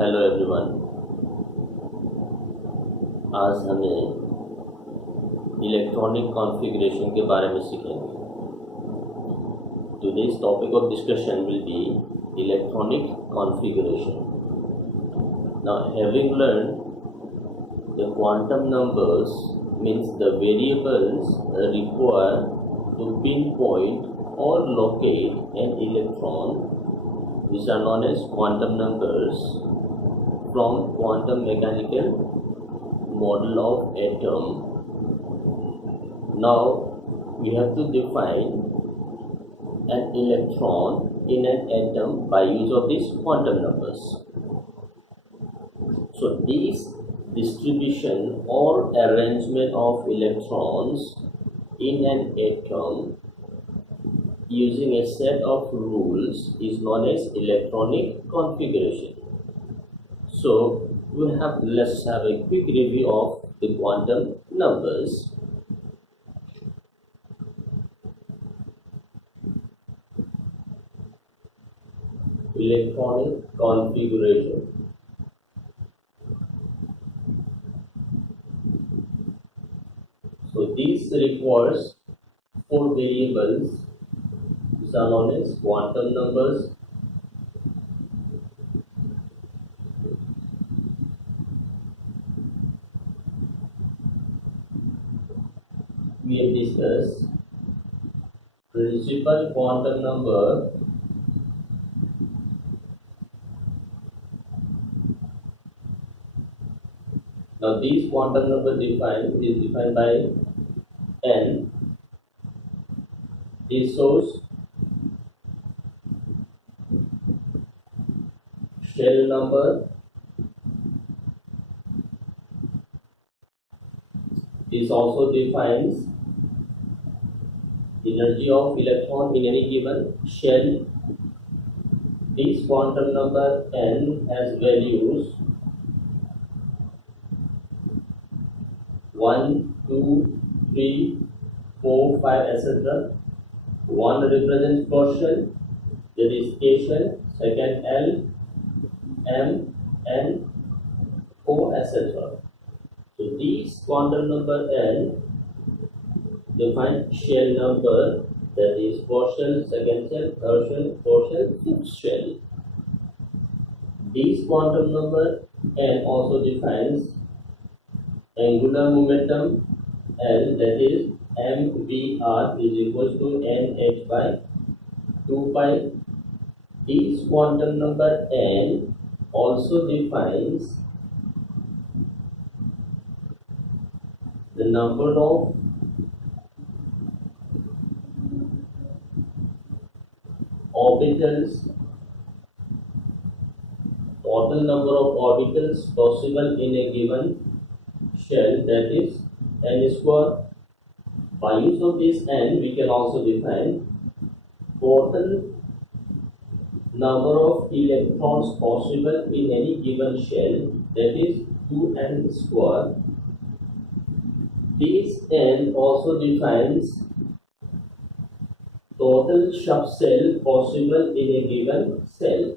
Hello everyone. आज हमें electronic configuration के बारे में सीखेंगे। Today's topic of discussion will be electronic configuration. Now, having learned the quantum numbers means the variables required to pinpoint or locate an electron, which are known as quantum numbers, from quantum mechanical model of atom. Now we have to define an electron in an atom by use of these quantum numbers. So this distribution or arrangement of electrons in an atom using a set of rules is known as electronic configuration. So let's have a quick review of the quantum numbers. Electronic configuration. So this requires 4 variables which are known as quantum numbers. We have discussed principal quantum number, now these quantum number is defined by n. This shows shell number. This also defines energy of electron in any given shell. This quantum number n has values 1, 2, 3, 4, 5, etc. 1 represents portion, that is K shell, second L, M, N, O, etc. So these quantum number n define shell number, that is first shell, second shell, third shell, fourth shell, fifth shell. These quantum number n also defines angular momentum L, that is mvr is equals to nh by 2 pi. This quantum number n also defines the number of orbitals, total number of orbitals possible in a given shell, that is n square. By use of this n, we can also define total number of electrons possible in any given shell, that is 2n square. This n also defines total subcell possible in a given cell.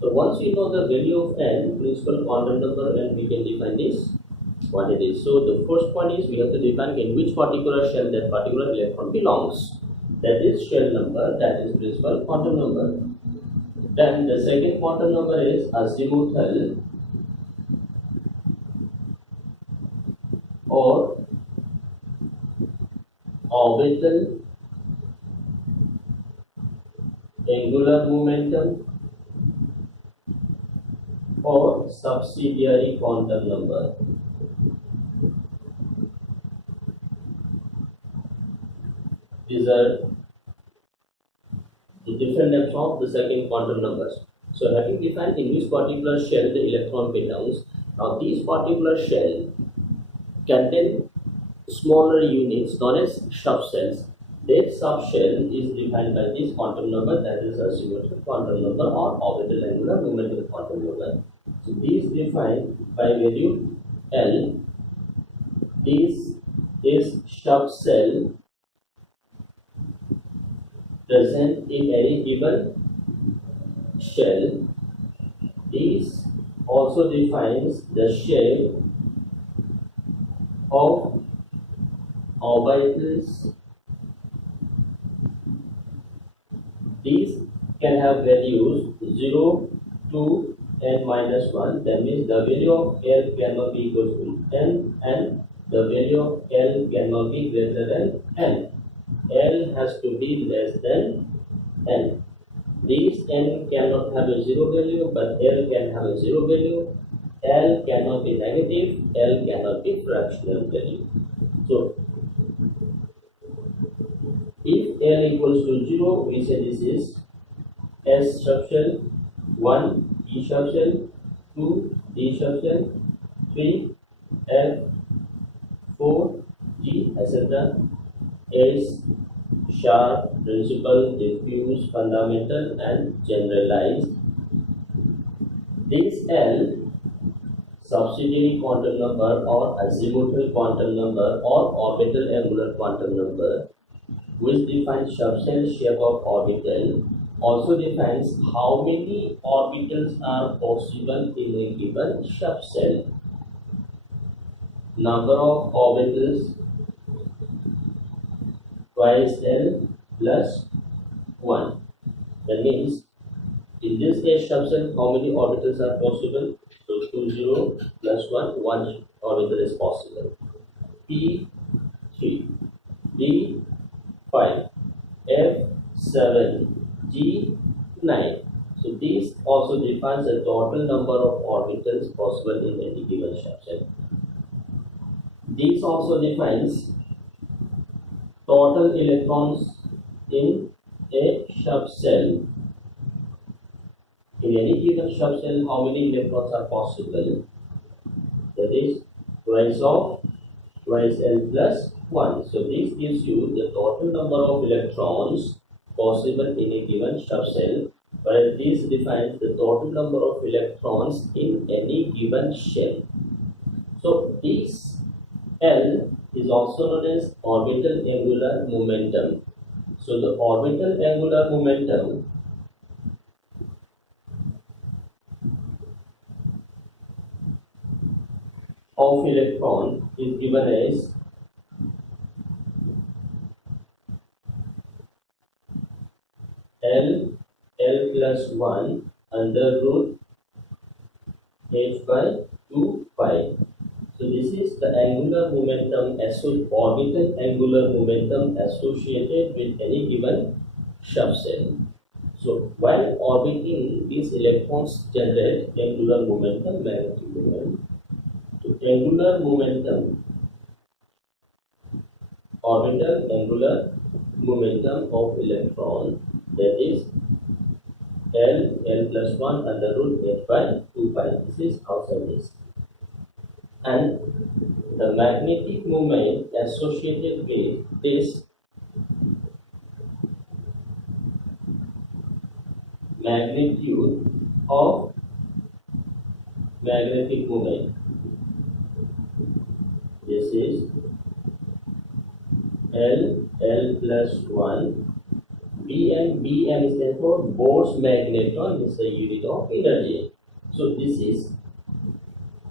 So once you know the value of n, principal quantum number, and we can define this quantity. So the first point is we have to define in which particular shell that particular electron belongs. That is shell number, that is principal quantum number. Then the second quantum number is azimuthal or orbital angular momentum or subsidiary quantum number. These are the different names of the second quantum numbers. So having defined in which particular shell the electron belongs, now these particular shell contain smaller units known as subshells. Their subshell is defined by this quantum number, that is azimuthal quantum number or orbital angular momentum quantum number. So these defined by value L. This is subshell present in any given shell. This also defines the shape of orbitals. These can have values 0 to n minus 1. That means the value of L cannot be equal to n, and the value of L cannot be greater than n. L has to be less than n. These n cannot have a zero value, but L can have a zero value. L cannot be negative, L cannot be fractional value. So, if L equals to 0, we say this is S subshell, 1 E subshell, 2 D subshell, 3 F, 4 G, etc. S sharp, principal, diffuse, fundamental, and generalized. This L, subsidiary quantum number or azimuthal quantum number or orbital angular quantum number, which defines subshell shape of orbital, also defines how many orbitals are possible in a given subshell. Number of orbitals twice L plus 1. That means in this case subshell, how many orbitals are possible? So 2 0 plus 1, 1 orbital is possible. P 3, D 5, F 7, G 9. So this also defines the total number of orbitals possible in any given subshell. This also defines total electrons in a subshell. In any given subshell, how many electrons are possible? That is twice of twice L plus 1. So this gives you the total number of electrons possible in a given subshell, whereas this defines the total number of electrons in any given shell. So this L is also known as orbital angular momentum. So the orbital angular momentum of electron is given as L plus 1 under root h by 2 pi. So this is the angular momentum, orbital angular momentum associated with any given subshell. So while orbiting, these electrons generate angular momentum, magnetic moment. So angular momentum, orbital angular momentum of electron, that is L plus 1 under root h by 2 pi. This is outside this. And the magnetic moment associated with this magnitude of magnetic moment, this is L plus 1. Bm stands for Bohr's magneton, is the unit of energy. So this is,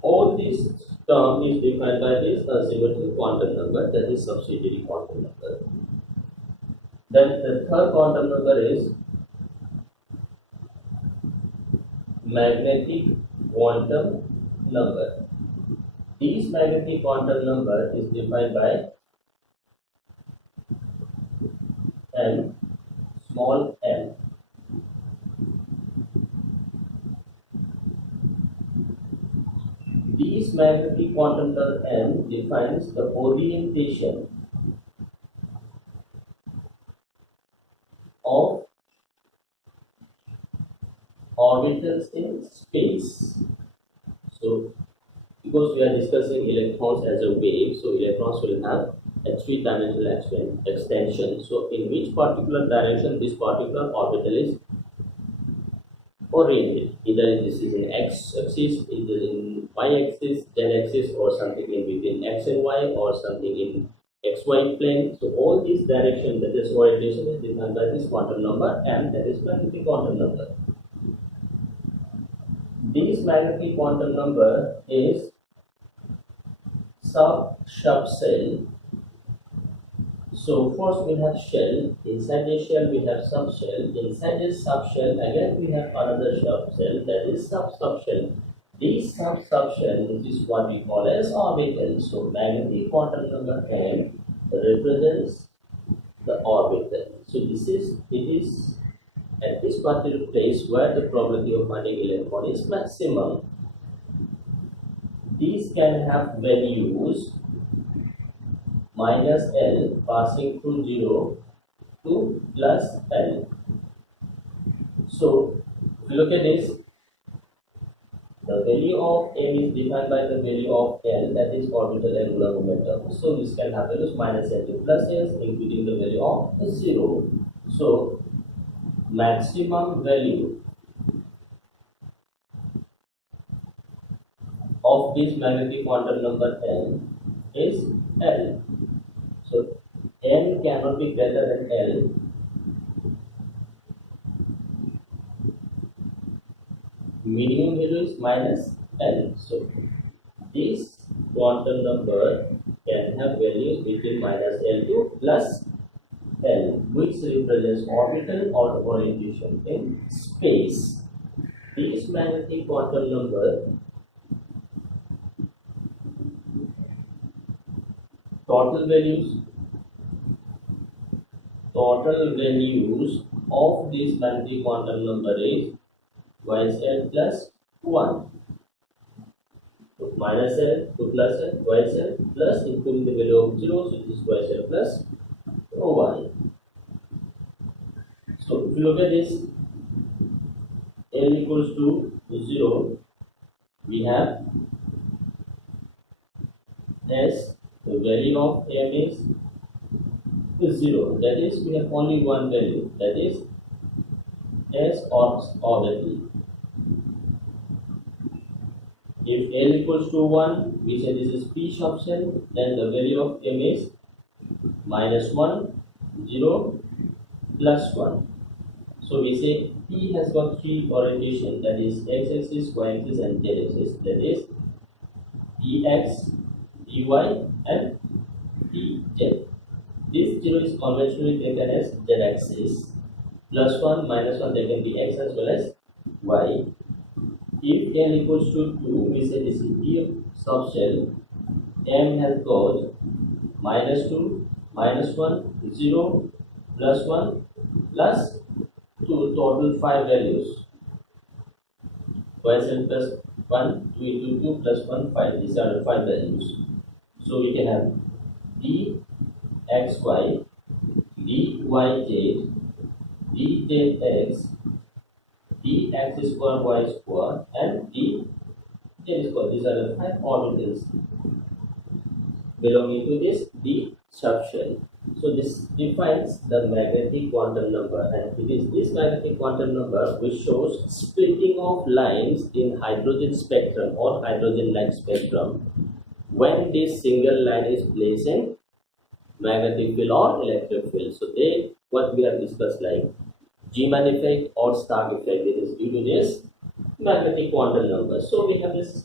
all this term is defined by this azimuthal quantum number, that is subsidiary quantum number. Then the third quantum number is magnetic quantum number. This magnetic quantum number is defined by m, small m. This magnetic quantum number m defines the orientation of orbitals in space. So because we are discussing electrons as a wave, so electrons will have a three-dimensional extension. So in which particular direction this particular orbital is oriented, either this is in x-axis, either in y-axis, z-axis, or something in between x and y, or something in xy plane. So all these direction, that is orientation, is defined by this quantum number, and that is magnetic quantum number. This magnetic quantum number is subshell. So first we have shell. Inside the shell we have subshell. Inside this subshell again we have another subshell, that is subshell. This subshell is what we call as orbital. So magnetic quantum number n represents the orbital. So it is at this particular place where the probability of finding electron is maximum. These can have values minus L passing through 0 to plus L. So if you look at this, the value of M is defined by the value of L, that is orbital angular momentum. So this can have values minus L to plus S, including the value of 0. So maximum value of this magnetic quantum number N is L. So N cannot be greater than L. Minimum value is minus L. So this quantum number can have values between minus L to plus L, which represents orbital or orientation in space. This magnetic quantum number total values of this magnetic quantum number is YSL plus 1. So minus L to plus L, YSL plus, including the value of 0, so it is YSL plus 1. So if you look at this, L equals to 0, we have S, the value of M is 0, that is we have only one value, that is S orbital. If L equals to 1, we say this is P subshell, then the value of M is minus 1, 0, plus 1. So we say P has got three orientation, that is x-axis, y-axis and z-axis, that is Px, Py and Pz. This 0 is conventionally taken as z-axis, plus 1, minus 1, there can be x as well as y. If L equals to 2, we say this is P subshell, M has got minus 2, minus 1, 0, plus 1, plus 2, total 5 values. YSL plus 1, 2 into 2 plus 1, 5. These are the 5 values. So we can have dxy, dyz, dzx, dx square y square, and dz square. These are the 5 orbitals belonging to this D subshell. So this defines the magnetic quantum number, and it is this magnetic quantum number which shows splitting of lines in hydrogen spectrum or hydrogen line spectrum when this single line is placed in magnetic field or electric field. So they, what we have discussed, like G-man effect or Stark effect, it is due to this magnetic quantum number. So we have this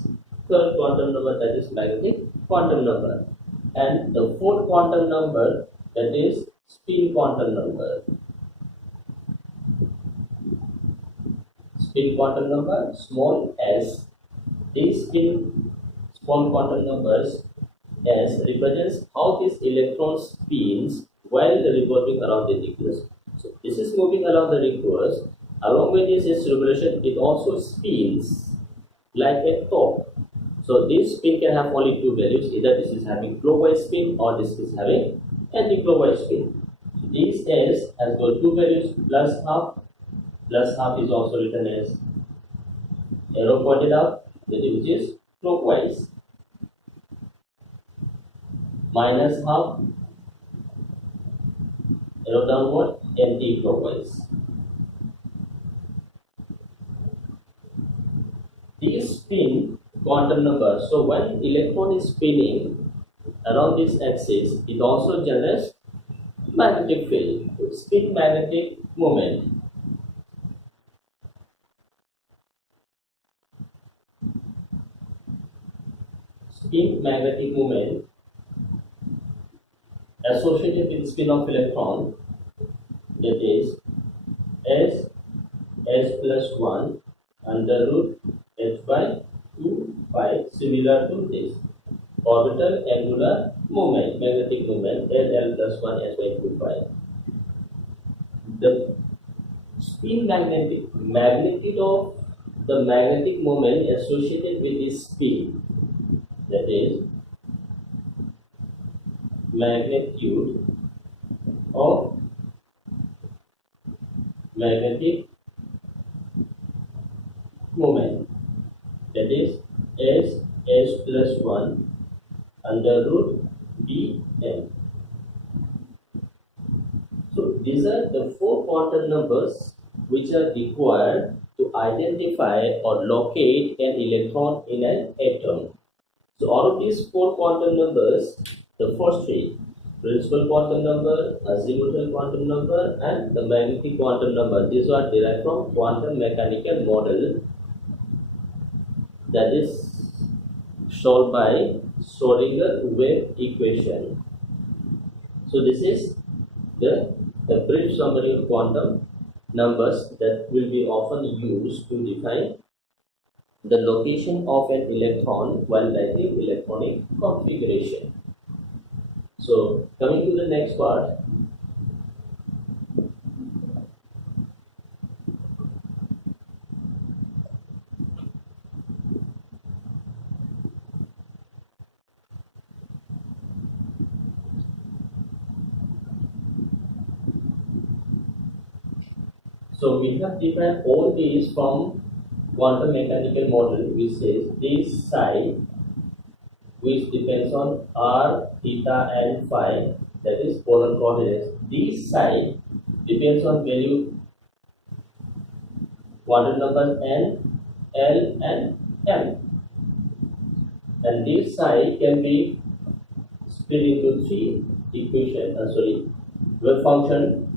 third quantum number, that is magnetic quantum number, and the fourth quantum number, that is spin quantum number. Spin quantum number, small s. These spin small quantum numbers s represents how this electron spins while revolving around the nucleus. So this is moving around the nucleus. Along with this revolution, it also spins like a top. So this spin can have only two values. Either this is having clockwise spin or this is having anti-clockwise spin. So this S has got two values, plus half. Plus half is also written as arrow pointed out, which is clockwise. Minus half, arrow downward, anti-clockwise. These spin quantum number. So when electron is spinning, around this axis, it also generates magnetic field, spin magnetic moment. Spin magnetic moment associated with spin of electron, that is s plus 1 under root h by 2 pi, similar to this orbital angular moment, magnetic moment L plus 1 h by 2 pi. The spin magnitude of the magnetic moment associated with this spin, that is magnitude of magnetic moment, that is s plus 1 under root bm. So these are the 4 quantum numbers which are required to identify or locate an electron in an atom. So out of these 4 quantum numbers, the first 3, principal quantum number, azimuthal quantum number, and the magnetic quantum number, these are derived from quantum mechanical model that is solved by Schrodinger wave equation. So this is the brief summary of quantum numbers that will be often used to define the location of an electron while writing electronic configuration. So coming to the next part, so we have defined all these from quantum mechanical model, which says this psi, which depends on r, theta and phi, that is polar coordinates. This psi depends on value quantum numbers n, l and m, and this psi can be split into 3 equations. Wave function.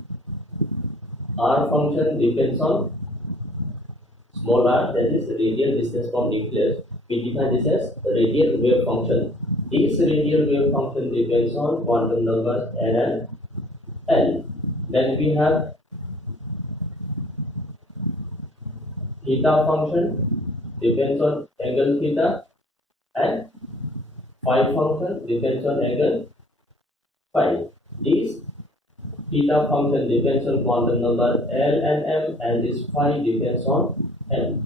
R function depends on small r, that is radial distance from nucleus. We define this as radial wave function. This radial wave function depends on quantum numbers n and l. Then we have theta function depends on angle theta, and phi function depends on angle phi. This theta function depends on quantum number L and M, and this phi depends on M.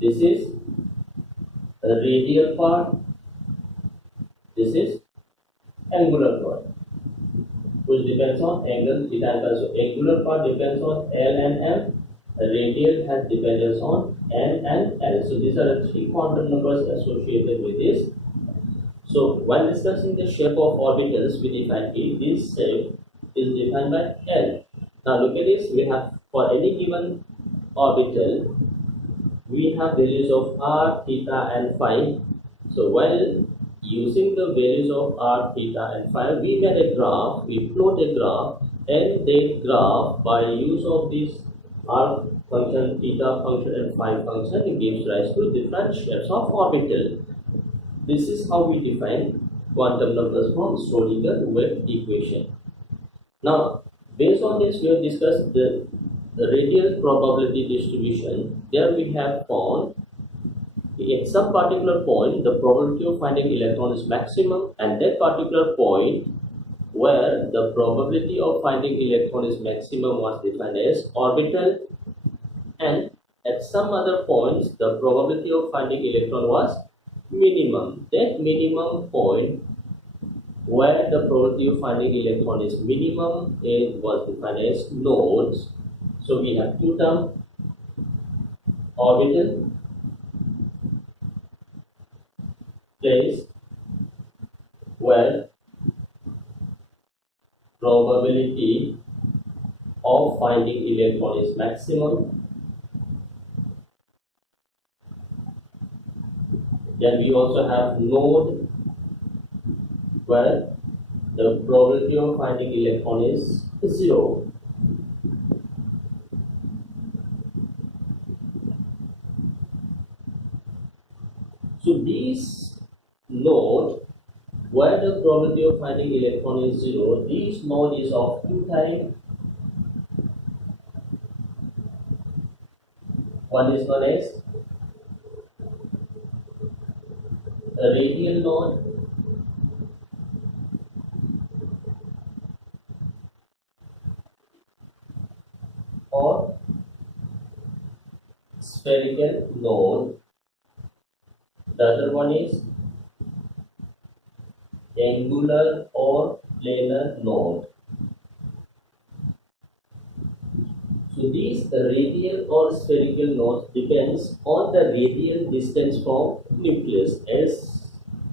This is the radial part, this is angular part, which depends on angle theta and phi. So angular part depends on L and M, radial has dependence on N and L. So these are the 3 quantum numbers associated with this. So when discussing the shape of orbitals, we define this shape is defined by L. Now look at this, we have for any given orbital, we have values of r, theta and phi. So while using the values of r, theta and phi, we made a graph, we plot a graph, and that graph by use of this r function, theta function and phi function gives rise to different shapes of orbital. This is how we define quantum numbers from Schrodinger wave equation. Now, based on this, we have discussed the radial probability distribution. There we have found at some particular point, the probability of finding electron is maximum, and that particular point where the probability of finding electron is maximum was defined as orbital, and at some other points, the probability of finding electron was minimum. That minimum point where the probability of finding electron is minimum, it was defined as nodes. So we have 2 terms, orbital place where probability of finding electron is maximum. Then we also have node where the probability of finding electron is 0. So these nodes where the probability of finding electron is 0, these node is of two types. One is known as a radial node, or spherical node. The other one is angular or planar node. So these radial or spherical nodes depends on the radial distance from nucleus. As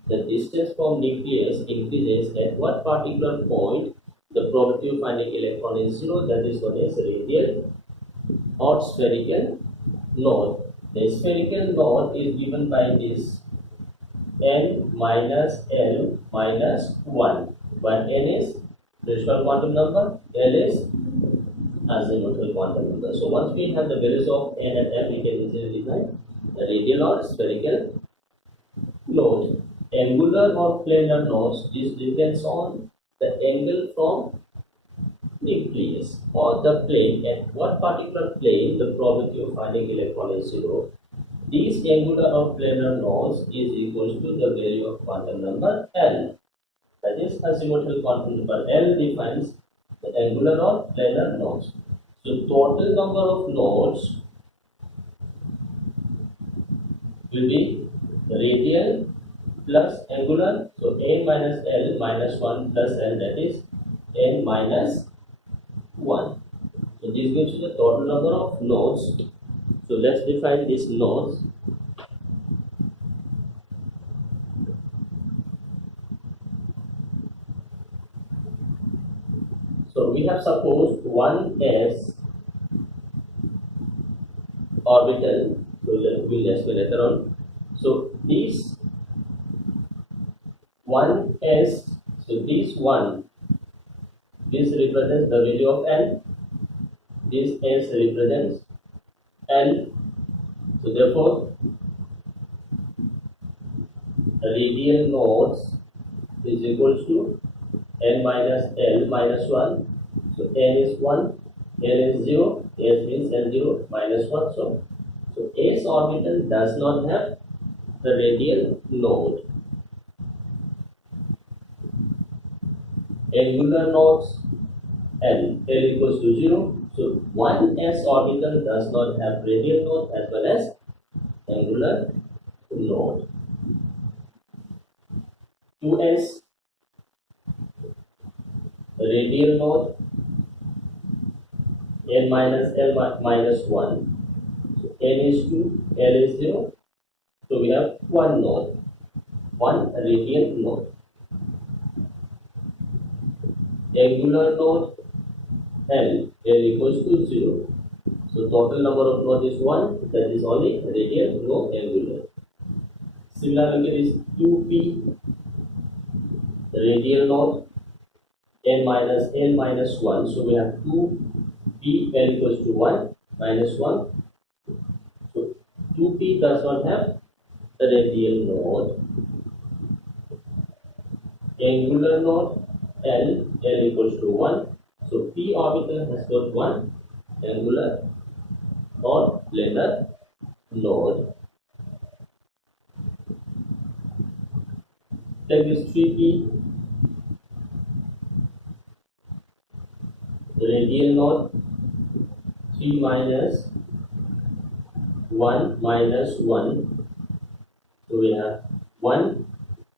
the distance from nucleus increases, at what particular point the probability of finding electron is 0, that is known as radial or spherical node. The spherical node is given by this n minus L minus 1, where n is principal quantum number, L is azimuthal quantum number. So once we have the values of n and m, we can easily define the radial or spherical node. Angular or planar nodes, this depends on the angle from nucleus or the plane. At what particular plane the probability of finding electron is 0. These angular or planar nodes is equals to the value of quantum number L. That is azimuthal quantum number. L defines the angular or planar nodes. So total number of nodes will be radial plus angular. So n minus L minus 1 plus L, that is n minus 1. So this gives you the total number of nodes. So let's define these nodes. So we have supposed 1s orbital. So we'll explain later on. So these 1s, so this 1, this represents the value of n. This s represents L. So therefore, radial nodes is equals to n minus L minus 1. So n is 1, L is 0, s means L0 minus 1. So s orbital does not have the radial node. Angular nodes, L equals to 0. So 1s orbital does not have radial node as well as angular node. 2s radial node, n minus L minus 1. So n is 2, L is 0. So we have one node, one radial node. Angular node, L equals to 0. So total number of nodes is 1, that is only radial, no angular. Similarly, is 2p radial node, n minus L minus 1. So we have 2p, L equals to 1 minus 1. So 2p does not have the radial node. Angular node, L equals to 1. So p orbital has got one angular or planar node. Take this 3p radial node, 3 minus 1 minus 1. So we have one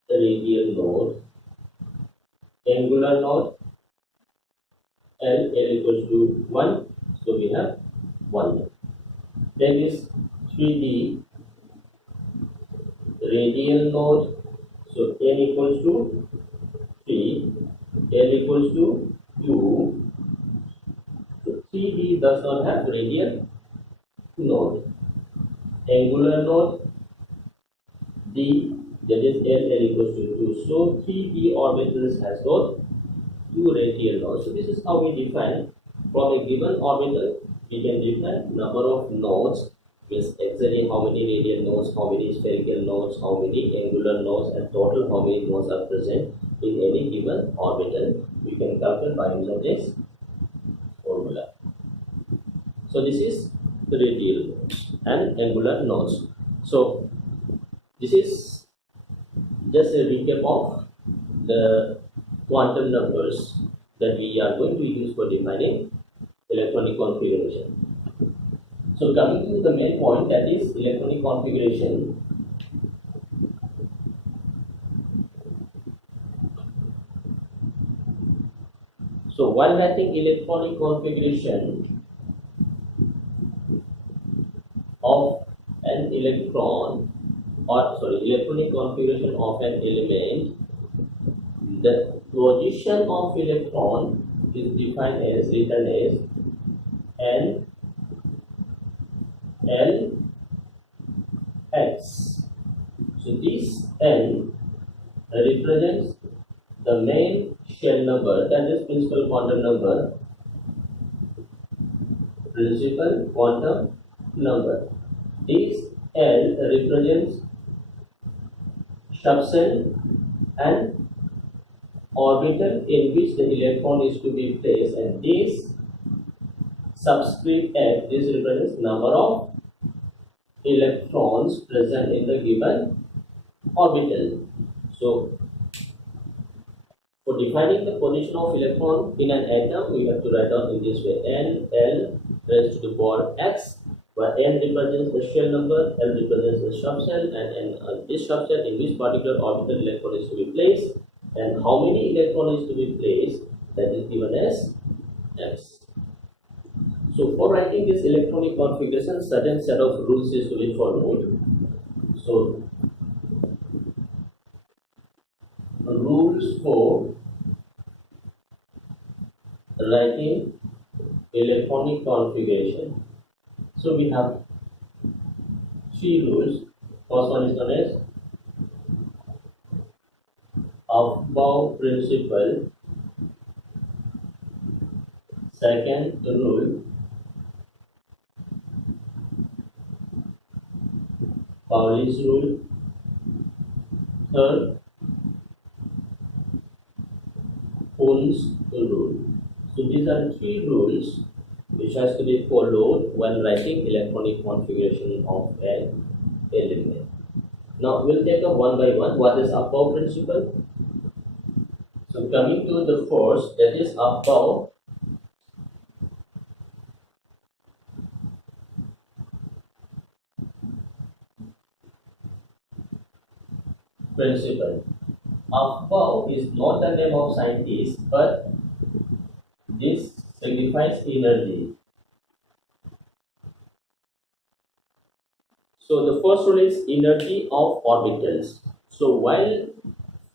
radial node. Angular node, L equals to 1. So we have 1. Then is 3D radial node. So n equals to 3, L equals to 2. So 3D does not have radial node. Angular node, D that is L equals to 2. So 3p orbitals has got 2 radial nodes. So this is how we define from a given orbital. We can define number of nodes, means exactly how many radial nodes, how many spherical nodes, how many angular nodes, and total how many nodes are present in any given orbital. We can calculate by using this formula. So this is the radial nodes and angular nodes. So this is just a recap of the quantum numbers that we are going to use for defining electronic configuration. So coming to the main point, that is electronic configuration. So while writing electronic configuration of an electron, or electronic configuration of an element, the position of electron is defined as, written as N L X. So this N represents the main shell number, that is principal quantum number, principal quantum number. This L represents subshell and orbital in which the electron is to be placed, and this subscript F, this represents number of electrons present in the given orbital. So for defining the position of electron in an atom, we have to write down in this way: N L raised to the power X, where N represents the shell number, L represents the subshell, and this subshell in which particular orbital electron is to be placed, and how many electron is to be placed, that is given as X. So for writing this electronic configuration, certain set of rules is to be followed. So rules for writing electronic configuration. So we have 3 rules. First one is known as Aufbau principle. Second rule, Pauli's rule. Third, Hund's rule. So these are 3 rules which has to be followed when writing electronic configuration of an element. Now we'll take up one by one. What is Aufbau principle? So coming to the first, that is Aufbau principle. Aufbau is not the name of scientist, but this signifies energy. So the first rule is energy of orbitals. So while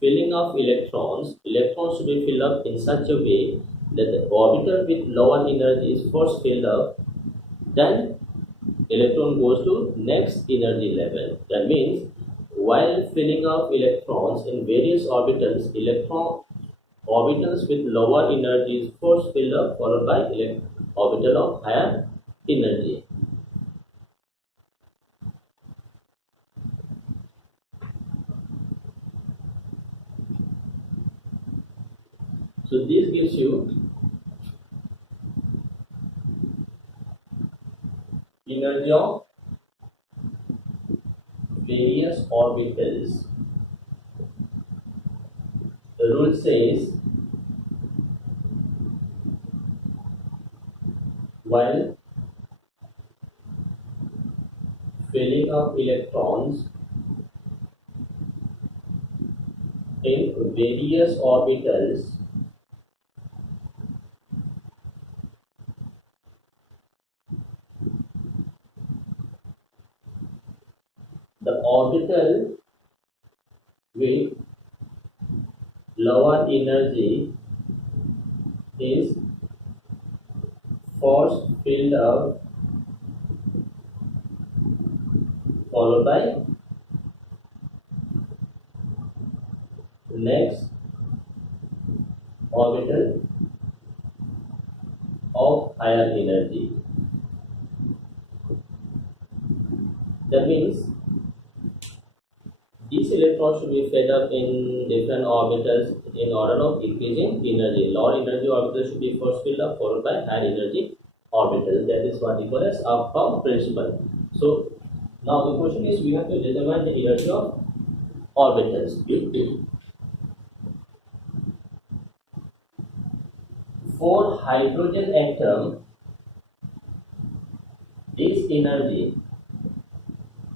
filling of electrons should be filled up in such a way that the orbital with lower energy is first filled up, then electron goes to next energy level. That means while filling up electrons in various orbitals, orbitals with lower energy is first filled up, followed by orbital of higher energy. So this gives you energy of various orbitals. The rule says while filling up electrons in various orbitals, the orbital with lower energy is first filled up, followed by next orbital of higher energy. That means these electrons should be fed up in different orbitals in order of increasing energy. Lower energy orbital should be first filled up, followed by higher energy orbital. That is what we call as up-bound principle. So now the question is, we have to determine the energy of orbitals. For hydrogen atom, this energy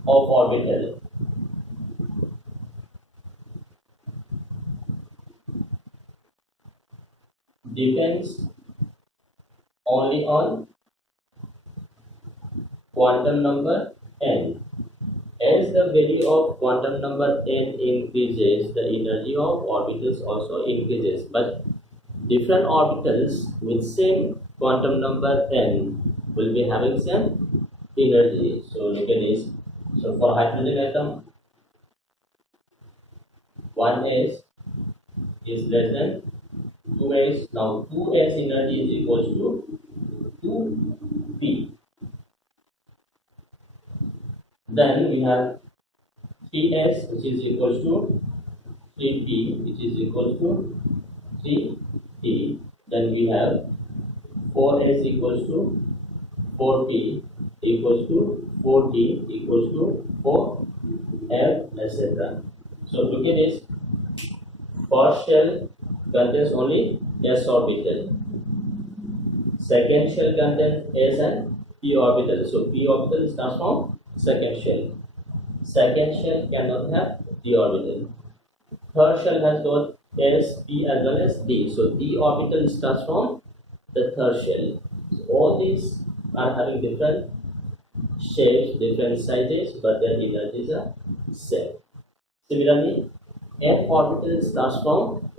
of orbital depends only on quantum number n. As the value of quantum number n increases, the energy of orbitals also increases. But different orbitals with same quantum number n will be having same energy. So look at this. So for hydrogen atom, 1s is less than 2s. Now 2s energy is equals to 2p. Then we have 3s, which is equals to 3p, which is equals to 3p. Then we have 4s equals to 4p equals to 4d equals to 4f, etc. So look at this. First shell contains only s orbital. Second shell contains s and p orbital. So p orbital starts from second shell. Second shell cannot have d orbital. Third shell has got s, p as well as d. So d orbital starts from the third shell. So all these are having different shapes, different sizes, but their energies are same. Similarly, f orbital starts from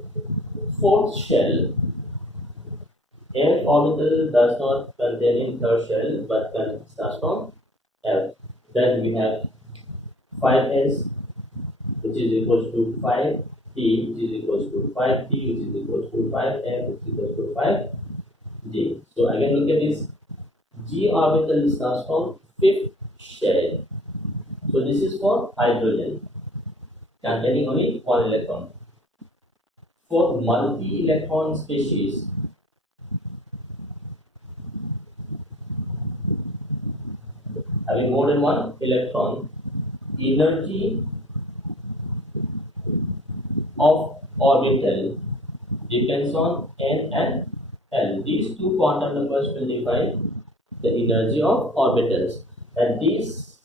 fourth shell. F orbital does not contain in third shell, but starts from f. Then we have 5s, which is equals to 5t, which is equals to 5t, which is equals to 5f, which is equals to 5g. So again, look at this. G orbital starts from fifth shell. So this is for hydrogen, containing only one electron. For multi-electron species, having more than one electron, energy of orbital depends on n and l. These two quantum numbers will define the energy of orbitals, and these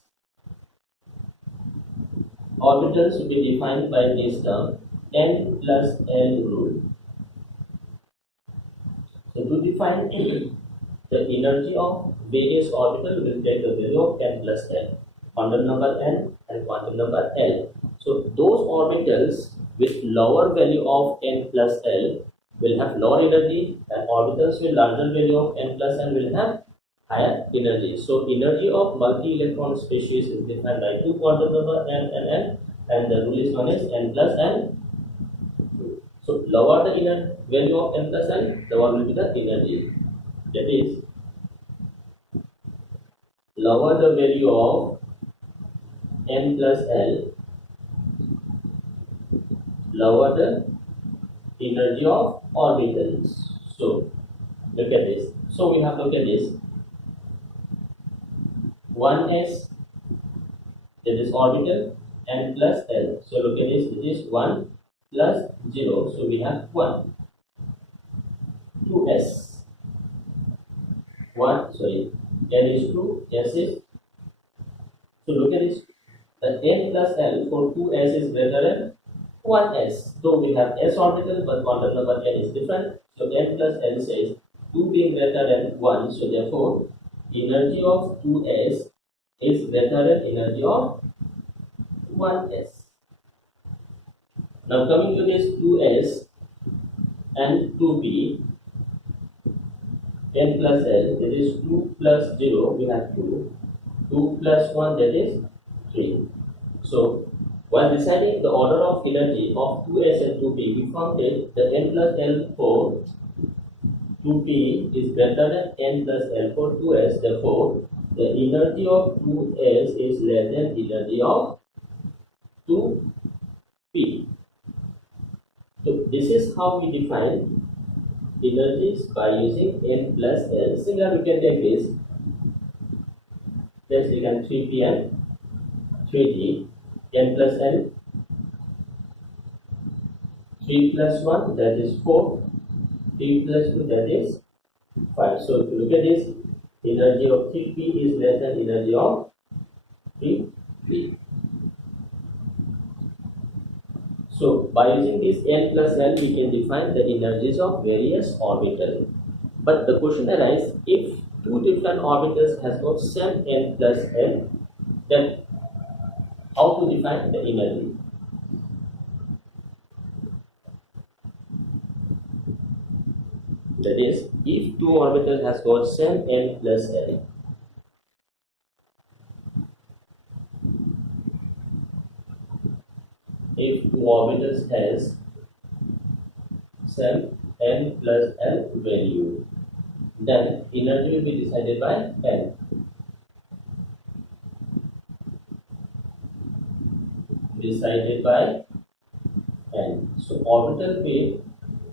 orbitals will be defined by this term n plus l rule. So to define the energy of various orbitals, will take the value of n plus l, quantum number n and quantum number l. So those orbitals with lower value of n plus l will have lower energy, and orbitals with larger value of n plus l will have higher energy. So energy of multi-electron species is defined by two quantum number n and l, and the rule is known as n plus l. So lower the inner value of n plus l, lower will be the energy. That is, lower the value of n plus l, lower the energy of orbitals. So look at this. So we have look at this. 1s, that is orbital, n plus l. So look at this, it is 1 plus 0, so we have 1. 2s, 1, sorry, n is 2, s is, so look at this, the n plus l for 2s is greater than 1s. So we have s orbital, but quantum number n is different, so n plus l says 2 being greater than 1, so therefore energy of 2s is greater than energy of 1s. Now coming to this 2s and 2p, n plus l, that is 2 plus 0, we have 2, 2 plus 1, that is 3. So While deciding the order of energy of 2s and 2p, we found that the n plus l for 2p is greater than n plus l for 2s. Therefore, the energy of 2s is less than energy of 2p. So this is how we define energies by using n plus l. Similarly, we can take this. Let's take 3p and 3d. n plus l, 3 plus 1, that is 4. 3 plus 2, that is 5. So if you look at this, energy of 3p is less than energy of 3p. So by using this n plus l, we can define the energies of various orbitals. But the question arises, if two different orbitals has got same n plus l, then how to define the energy? That is, if two orbitals has got same n plus l, if two orbitals has same n plus l value, then energy will be decided by n. Decided by n. So orbital with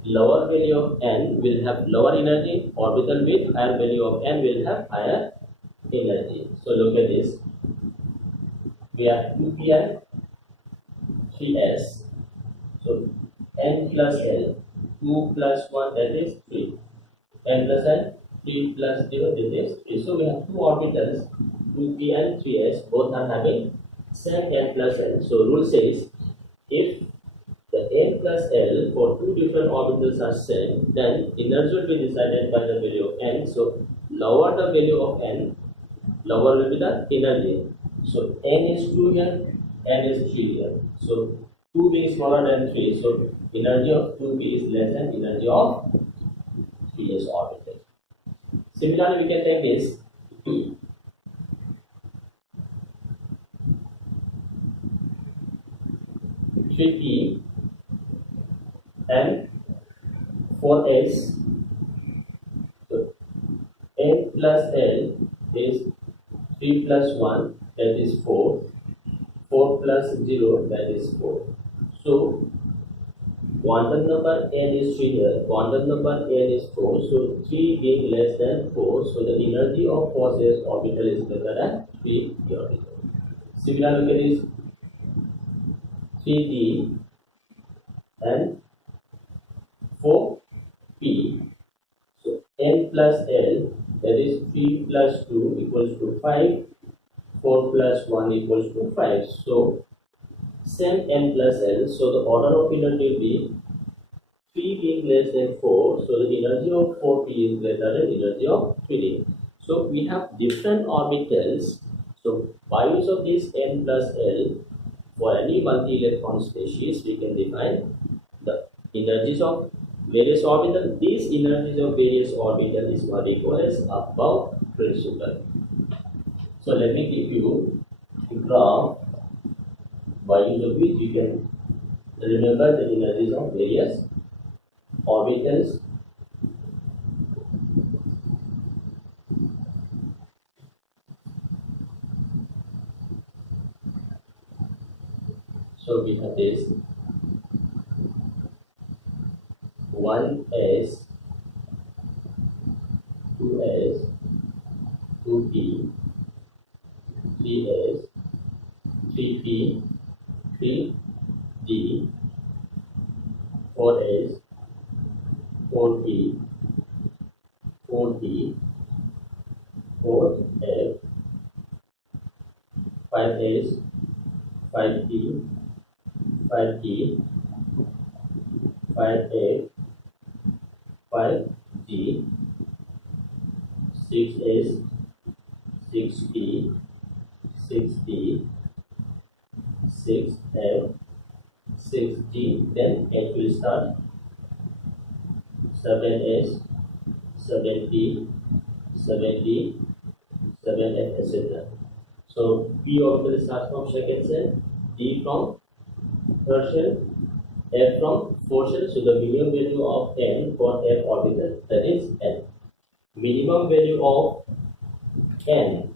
lower value of n will have lower energy. Orbital with higher value of n will have higher energy. So look at this. We have 2p and 3s. So n plus l, 2 plus 1, that is 3. n plus n, 3 plus 0, that is 3. So we have two orbitals, 2p and 3s, both are having same n plus n. So rule says, if the n plus l for two different orbitals are same, then energy will be decided by the value of n. So lower the value of n, lower will be the energy. So n is 2 here, n is 3 here. So 2 being smaller than 3, so energy of 2p is less than energy of 3s orbital. Similarly, we can take this 3p and 4s. So n plus l is 3 plus 1, that is 4. 4 plus 0, that is 4. So quantum number n is 3 here, quantum number n is 4. So 3 being less than 4, so the energy of 4s orbital is greater than 3p orbital. Similarly, look at this 3d and 4p. So n plus l, that is 3 plus 2 equals to 5. 4 plus 1 equals to 5. So same n plus l. So the order of energy will be 3 being less than 4. So the energy of 4p is greater than energy of 3d. So we have different orbitals. So by use of this n plus l, for any multi-electron species, we can define the energies of various orbitals. These energies of various orbitals is what we call as above principle. So let me give you a graph by use of which you can remember the energies of various orbitals. So we have this 1s, 2s, 2p, 3s, 3p, 3d, 4s, 4p, 4d, 4f, 5s, 5p, 5d, 5f, 5g, 6s, 6p, 6d, 6f, 6g, then it will start 7s, 7p, 7d, 7f, etc. So P orbital starts from second cell, D from torsion F from 4 shell. So the minimum value of n for F orbital, that is n. Minimum value of n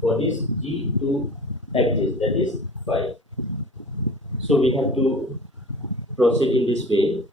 for this G2 axis, that is 5. So we have to proceed in this way.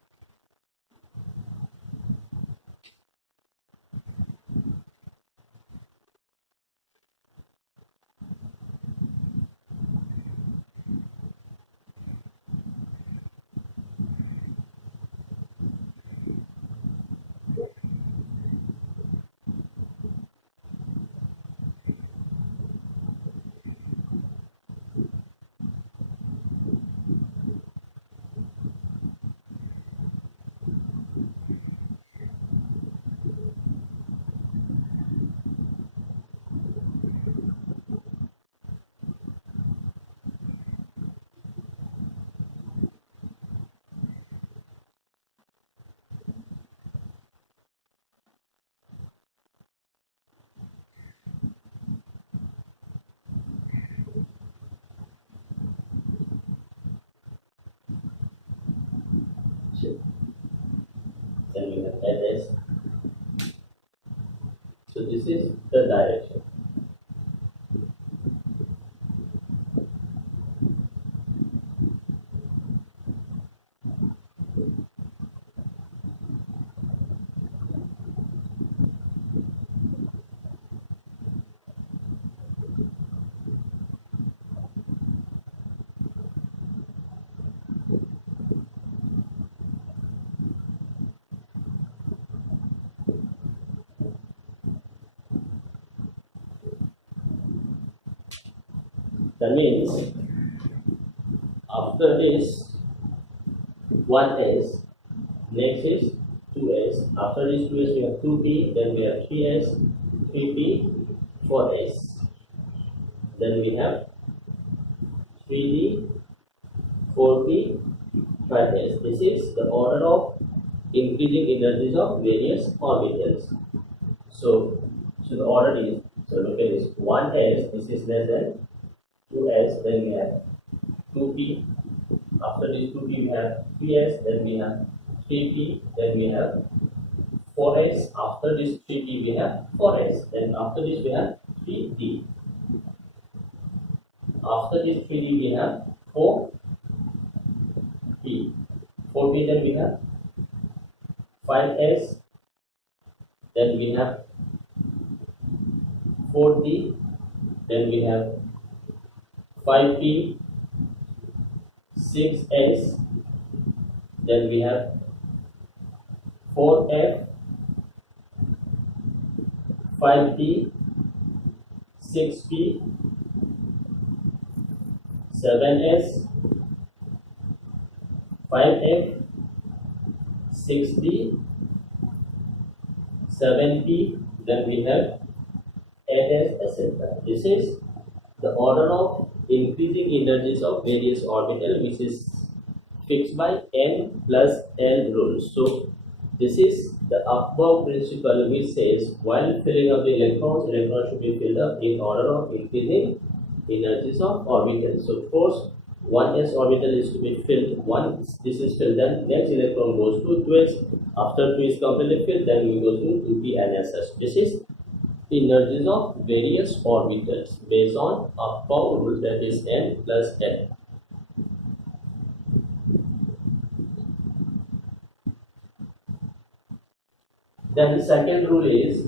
Then we have LS. So this is the direction. That means after this 1s, next is 2s. After this 2s, we have 2p, then we have 3s, 3p, 4s. Then we have 3d, 4p, 5s. This is the order of increasing energies of various orbitals. So the order is, so look at this, 1s, this is less than 2s, then we have 2p. After this 2p, we have 3s, then we have 3p, then we have 4s. After this 3p, we have 4s. Then after this, we have 3d. After this 3d, we have 4p. 4p, then we have 5s. Then we have 4d. Then we have 5p, 6s, then we have 4f, 5d, 6p, 7s, 5f, 6d, 7p, then we have 8s, etc. This is the order of increasing energies of various orbital, which is fixed by n plus l rule. So this is the above principle which says while filling up the electrons should be filled up in order of increasing energies of orbitals. So of course 1s orbital is to be filled. Once this is filled, then next electron goes to 2s. After 2 is completely filled, then we go to 2p and ss. This is energies of various orbitals based on above rule, that is n plus l. Then the second rule is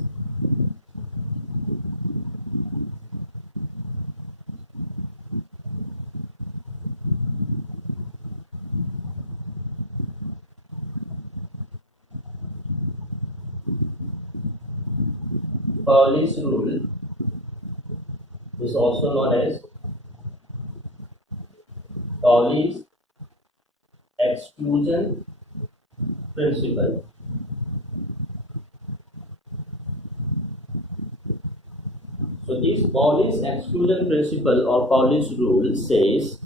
Pauli's rule, is also known as Pauli's exclusion principle. So this Pauli's exclusion principle or Pauli's rule says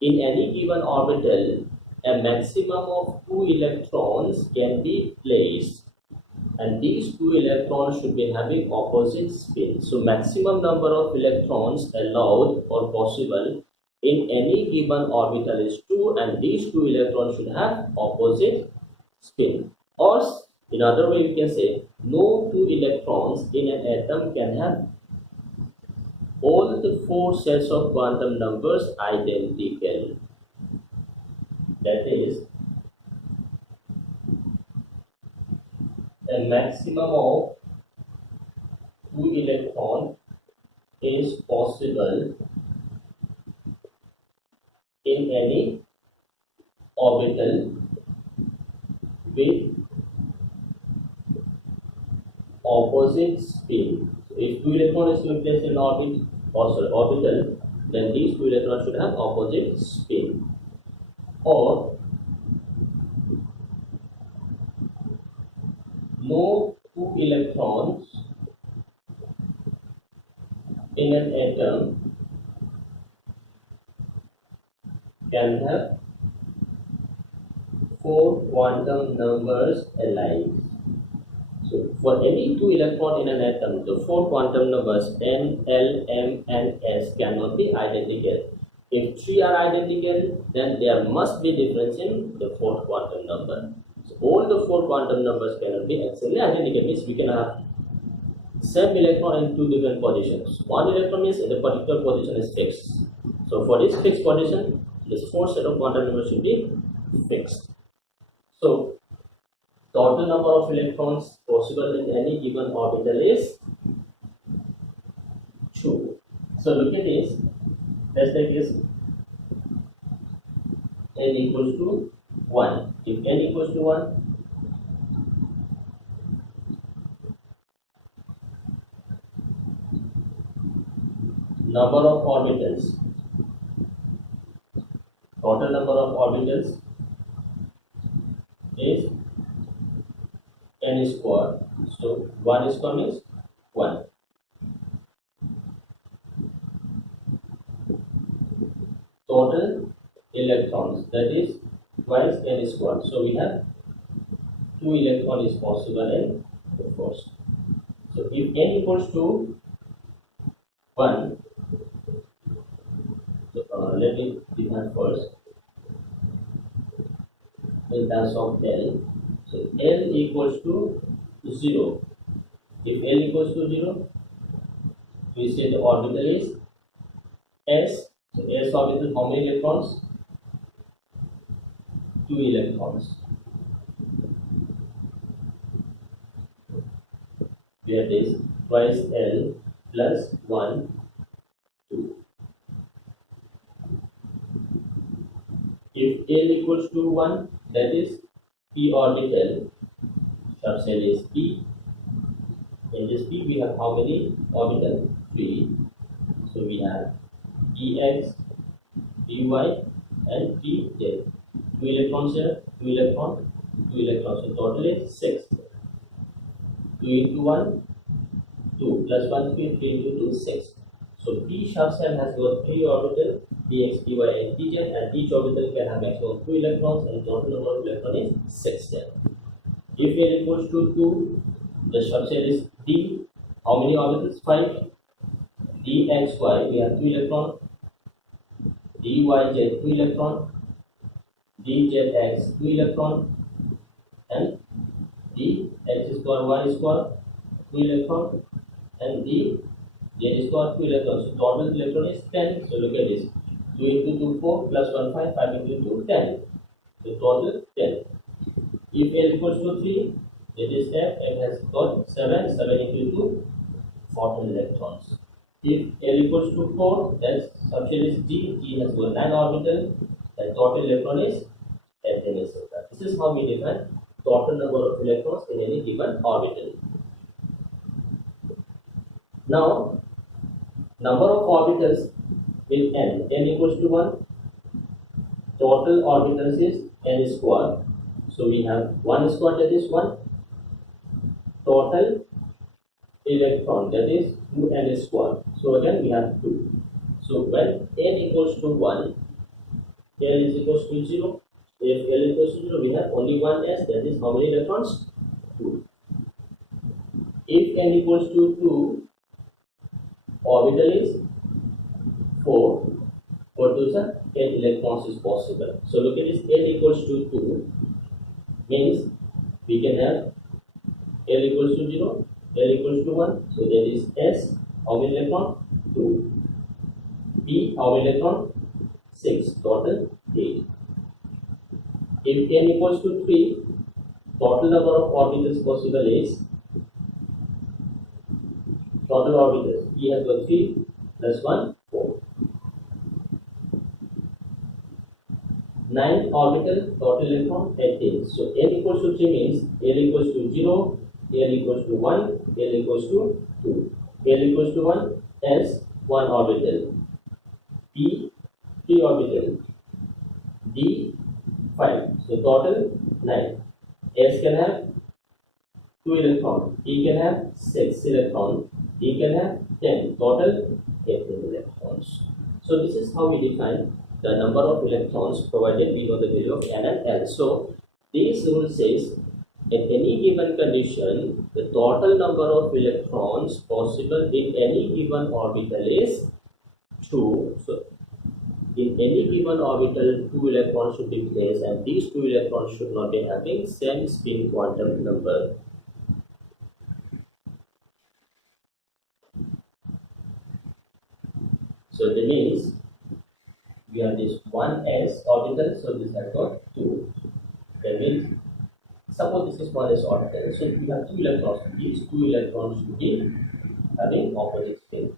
in any given orbital a maximum of 2 electrons can be placed, and these 2 electrons should be having opposite spin. So maximum number of electrons allowed or possible in any given orbital is 2 and these 2 electrons should have opposite spin. Or in other way we can say no 2 electrons in an atom can have all the 4 sets of quantum numbers identical. That is, a maximum of 2 electrons is possible in any orbital with opposite spin. So if 2 electrons is to be placed in orbit or orbital, then these 2 electrons should have opposite spin. Or no 2 electrons in an atom can have 4 quantum numbers alike. So for any 2 electron in an atom, the 4 quantum numbers n, l, m and s cannot be identical. If 3 are identical, then there must be difference in the 4th quantum number. So all the 4 quantum numbers cannot be exactly identical. Means we can have same electron in 2 different positions. One electron means the particular position is fixed. So for this fixed position, this 4 set of quantum numbers should be fixed. So total number of electrons possible in any given orbital is 2. So look at this. Let's take this n equals to 1. If n equals to 1, number of orbitals, total number of orbitals is n square. So 1 square means 1. Total electrons, that is twice n square. So we have 2 electron is possible in the first. So if n equals to 1, so let me define first in terms of L. So L equals to 0. If L equals to 0, we say the orbital is S. So S orbital, how many electrons? 2 electrons. We have this twice L plus 1, 2. If L equals to 1, that is p orbital, subcell is p. In this p we have how many orbitals? 3. So we have px, py and pz. 2 electrons here, 2 electrons, 2 electrons. So total is 6. 2 into 1, 2 plus 1, 3, 3 into 2, 6. So p sharp cell has got 3 orbitals, px, py and pz, and each orbital can have maximum 2 electrons and total number of electrons is 6 then. If L equals to 2, the subcell is D. How many orbitals? 5. dxy, we have 2 electrons. dyz, 2 electrons. dzx, 2 electrons. And dx square, y square, 2 electrons. And dz square, 2 electrons. So total electron is 10. So look at this. 2 into 2, 4, plus 1, 5, 5 into 2, 10. So total 10. If L equals to 3, it is F. F has got 7. 7 into 2, 14 electrons. If L equals to 4, then subshell is G. G has got 9 orbitals. And total electron is 10, etc. This is how we define total number of electrons in any given orbital. Now, number of orbitals in n. N equals to 1. Total orbitals is n square. So we have 1 square, that is 1. Total electron, that is 2n square. So again we have 2. So when n equals to 1, L is equals to 0. If L equals to 0, we have only one s, that is how many electrons? 2. If n equals to 2, orbital is 4. For those are 10 electrons is possible. So look at this, L equals to 2 means we can have L equals to 0, L equals to 1. So that is S, how many electron? 2. P, how many electron? 6. Total 8. If N equals to 3, total number of orbitals possible is total orbitals. P has got 3 plus 1, 4. 9 orbital, total electron 18. So N equals to 3 means L equals to 0, L equals to 1, L equals to 2. L equals to 1, S 1 orbital, P 3 orbital, D 5. So total 9. S can have 2 electron, E can have 6 electron, D can have 10. Total 18 electrons. So this is how we define the number of electrons provided we know the value of N and L. So this rule says at any given condition the total number of electrons possible in any given orbital is 2. So in any given orbital 2 electrons should be placed and these 2 electrons should not be having same spin quantum number. So that means we have this 1s orbital, so this has got 2. That means, suppose this is 1s orbital, so we have 2 electrons. These 2 electrons should be having opposite spin.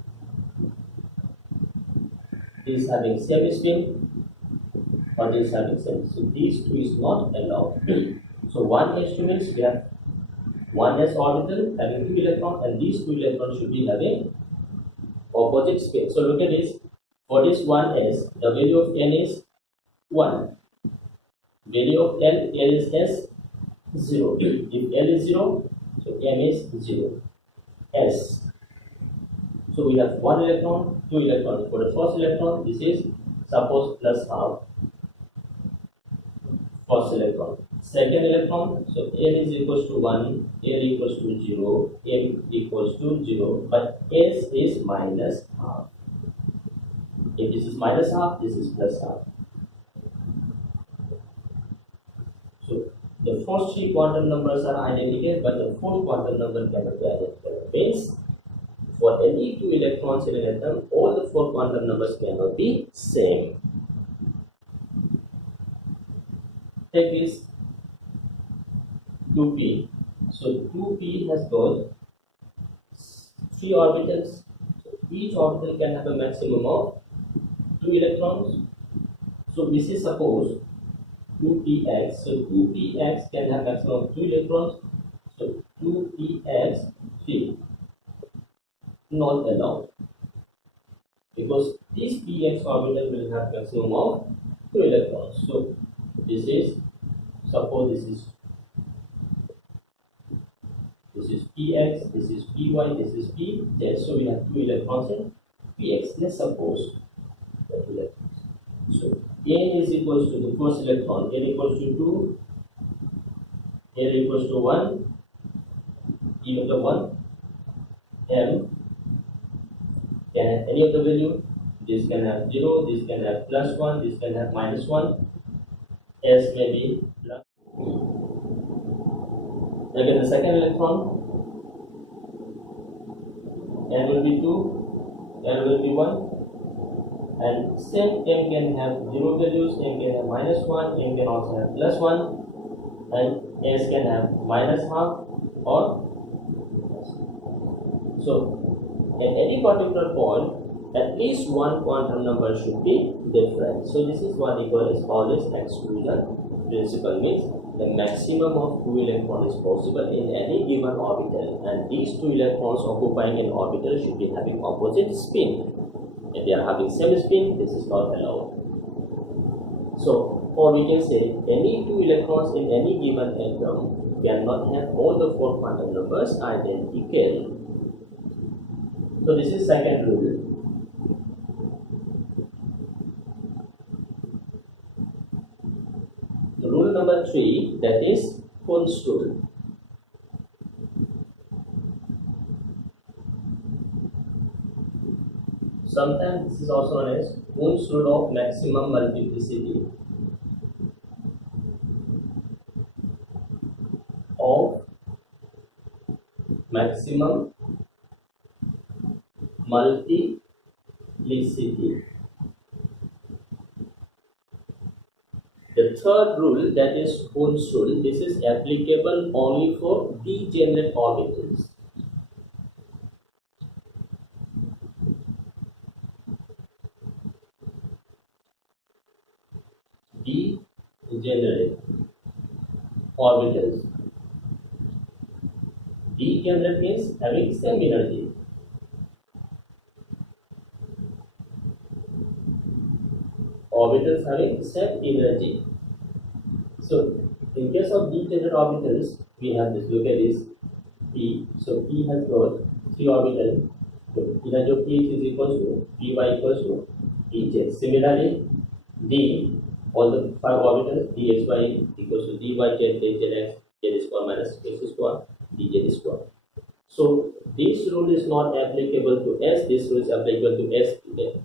This is having same spin, or this is having same. So these 2 is not allowed. So 1s2 means we have 1s orbital having 2 electrons, and these 2 electrons should be having opposite spin. So look at this. For this 1s, the value of n is 1. Value of L is S 0. If L is 0, so M is 0. S. So we have 1 electron, 2 electrons. For the first electron, this is suppose plus half. First electron. Second electron, so L is equals to 1, L equals to 0, M equals to 0, but S is minus half. If this is minus half, this is plus half. So the first 3 quantum numbers are identical, but the fourth quantum number cannot be identical. Means for any 2 electrons in an atom, all the 4 quantum numbers cannot be same. Take this 2p. So 2p has got 3 orbitals. So each orbital can have a maximum of 2 electrons. So this is suppose 2px. So 2px can have maximum of 2 electrons. So 2px 3 not allowed, because this px orbital will have maximum of 2 electrons. So this is, suppose this is px, this is py, this is pz. So we have 2 electrons in px. Let's suppose that electrons. So n is equals to the first electron, n equals to 2, l equals to 1, e of the 1, m can have any of the value. This can have 0, this can have plus 1, this can have minus 1, s may be plus. Again the second electron, n will be 2, l will be 1, and same m can have 0 values, m can have minus 1, m can also have plus 1, and s can have minus half or plus. So at any particular point, at least one quantum number should be different. So this is what we call as always exclusion principle, means the maximum of 2 electrons is possible in any given orbital, and these 2 electrons occupying an orbital should be having opposite spin. If they are having same spin, this is not allowed. So, or we can say any 2 electrons in any given atom cannot have all the 4 quantum numbers identical. So this is second rule. Rule number 3, that is Hund's rule. sometimes this is also known as Ohm's rule of maximum multiplicity of maximum multiplicity. The third rule, that is Ohm's rule, this is applicable only for degenerate orbitals. Degenerate orbitals. Degenerate means having same energy. Orbitals having same energy. So, in case of degenerate orbitals, we have this. Look at this P. So, P has got 3 orbitals. So, energy of P is equal to Py equals to Pj. Similarly, D, all the 5 orbitals, dxy equals to dy z dz z square minus x square dz square. So, this rule is not applicable to S. This rule is applicable to S,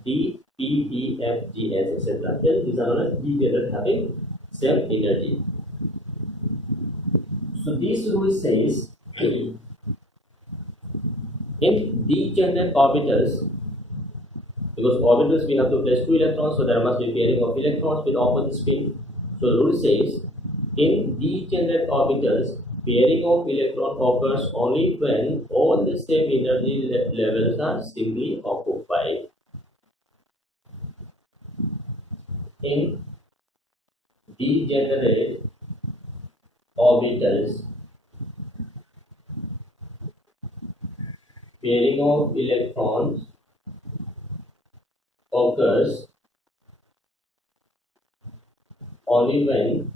D, P, B, F, G, S, etc. Then these are known as degenerate having same energy. So this rule says in degenerate orbitals, because orbitals we have to place 2 electrons, so there must be pairing of electrons with opposite spin. So the rule says in degenerate orbitals, pairing of electron occurs only when all the same energy levels are singly occupied. In degenerate orbitals, pairing of electrons occurs only when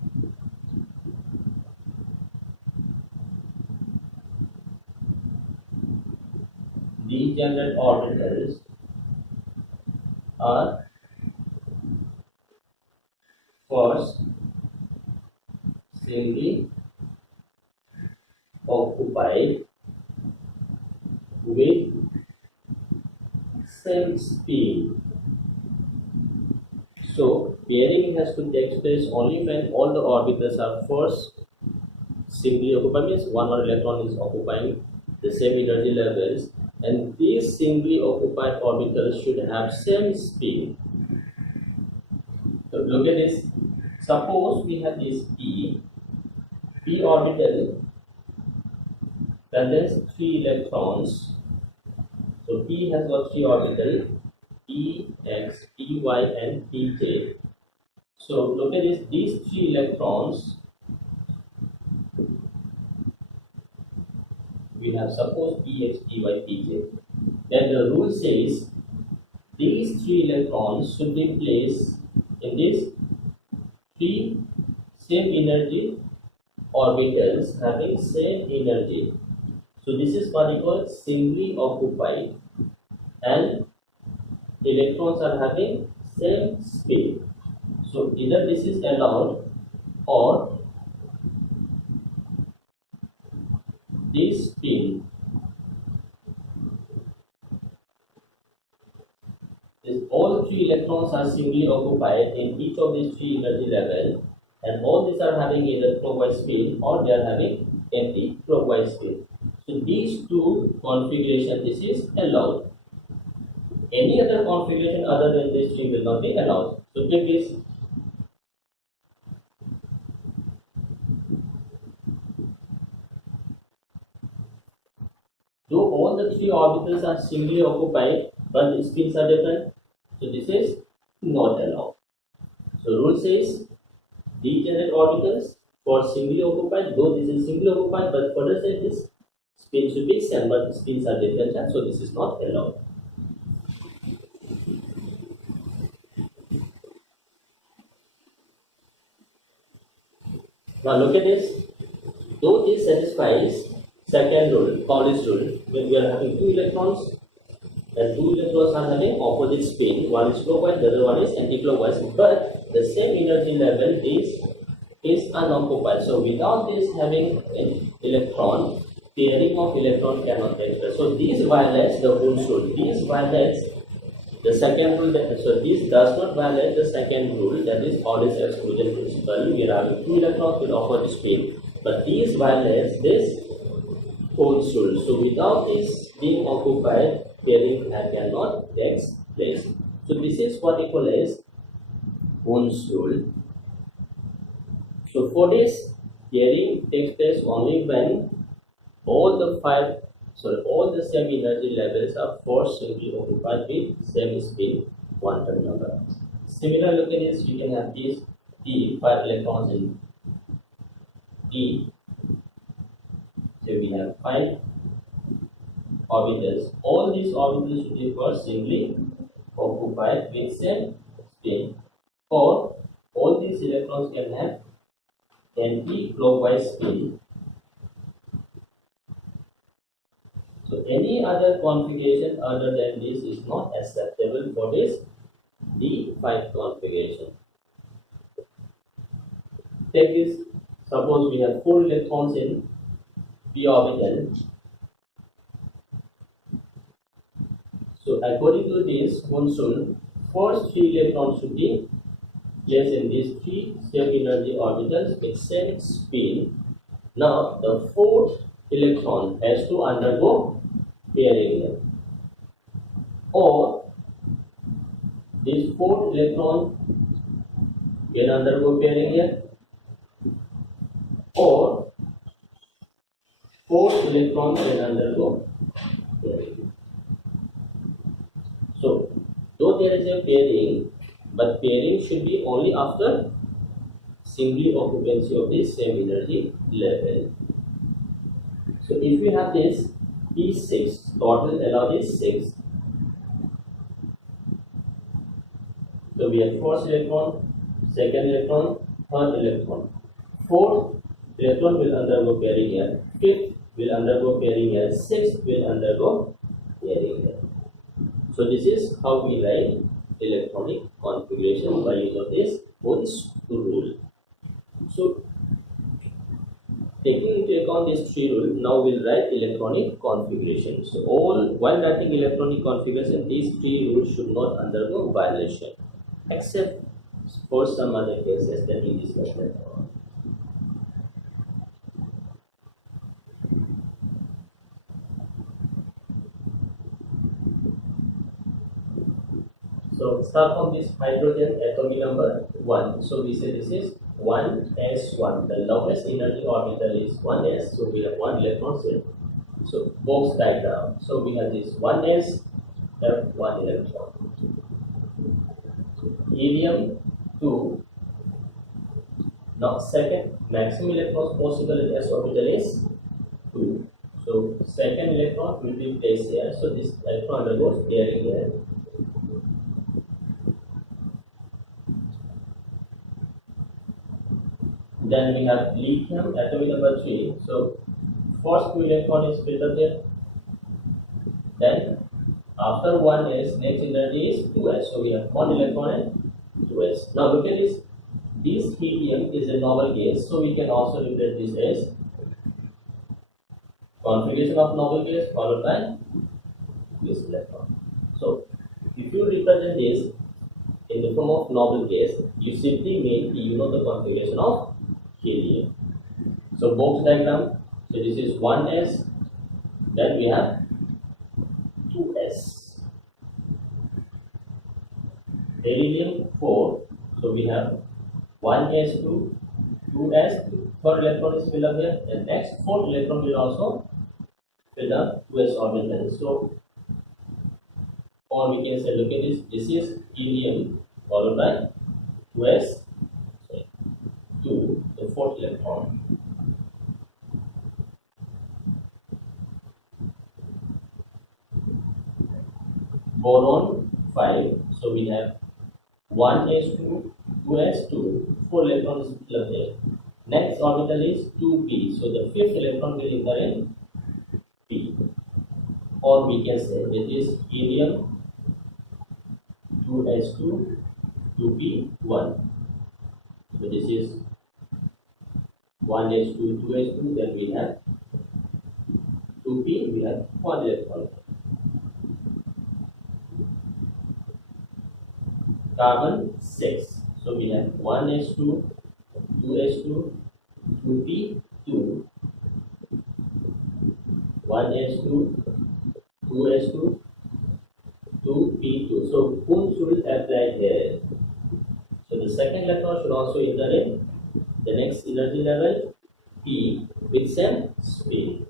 degenerate orbitals are first singly occupied with same spin. So pairing has to take place only when all the orbitals are first singly occupied, means one electron is occupying the same energy levels, and these singly occupied orbitals should have same spin. So look at this. Suppose we have this P orbital contains 3 electrons. So P has got 3 orbitals, Px, Py and Pj. So look at this, these 3 electrons, we have suppose Px, Py, Pj. Then the rule says these 3 electrons should be placed in this 3 same energy orbitals having same energy. So this is what we call singly occupied, and electrons are having same spin. So either this is allowed or this spin is all 3 electrons are singly occupied in each of these 3 energy levels, and all these are having either clockwise spin or they are having anti-clockwise spin. So these 2 configurations, this is allowed. Any other configuration other than this 3 will not be allowed. So take this. Though all the 3 orbitals are singly occupied, but the spins are different, so this is not allowed. So rule says degenerate orbitals for singly occupied, though this is singly occupied, but further said this spin should be same, but spins are different, and so this is not allowed. Now look at this. Though this satisfies second rule, Pauli's rule, when we are having 2 electrons, and 2 electrons are having opposite spin, one is clockwise, the other one is anti-clockwise, but the same energy level is unoccupied. So without this having an electron, pairing of electron cannot take place. So these violates the Ohm's rule. These violates The second rule, so this does not violate the second rule, that is Pauli's exclusion principle. We are having two electrons with opposite spin, but this violates this Cole's rule. So without this being occupied, pairing cannot take place. So this is what we call as Cole's rule. So for this, pairing takes place only when all the same energy levels are forcibly occupied with same spin quantum number. Similar look at this, we can have these D 5 electrons in D. So we have 5 orbitals. All these orbitals should be forcibly occupied with same spin, or all these electrons can have anti-clockwise spin. So any other configuration other than this is not acceptable for this D5 configuration. Take this, suppose we have 4 electrons in p orbital. So according to this Monsoon, first 3 electrons should be placed in these 3 same energy orbitals with same spin. Now the 4th electron has to undergo pairing here, or this 4th electron can undergo pairing here, or 4th electron can undergo pairing. So though there is a pairing, but pairing should be only after single occupancy of this same energy level. So if you have this P6, total allowed is 6. So we have first electron, second electron, third electron. Fourth electron will undergo pairing here, fifth will undergo pairing here, sixth will undergo pairing here. So this is how we write electronic configuration by use of this Bode's rule. So taking into account these 3 rules, now we'll write electronic configuration. So while writing electronic configuration, these 3 rules should not undergo violation, except for some other cases that we discussed later on. So start from this hydrogen atomic number 1. So we say this is 1s1. The lowest energy orbital is 1s. So we have 1 electron here. So box diagram. So we have this 1s, have 1 electron. Helium 2. Now second maximum electrons possible in s orbital is 2. So second electron will be placed here. So this electron undergoes pairing here. Then we have lithium atomic number 3. So first 2 electron is filled up there. Then after 1s, next energy is 2s. So we have 1 electron and 2s. Now look at this. This helium is a noble gas, so we can also represent this as configuration of noble gas followed by this electron. So if you represent this in the form of noble gas, you simply mean you know the configuration of helium. So box diagram. So this is 1s. Then we have 2s. Beryllium 4. So we have 1s2, 2s2. Third electron is filled up here, and next 4th electron will also fill up 2s orbital. So, or we can say, look at this. This is helium followed by 2s, 2, the 4th electron. Boron 5. So we have 1s2, 2s2, 4 electrons filled there. Next orbital is 2p. So the 5th electron will enter in p. Or we can say it is helium 2s2, 2p1. So this is 1s2, 2s2. Then we have 2p. We have 1 electron. carbon 6. So we have 1s2, 2s2, 2p2, 1s2, 2s2, 2p2. So Kuhn should apply here. So the second electron should also enter in the next energy level p with same spin.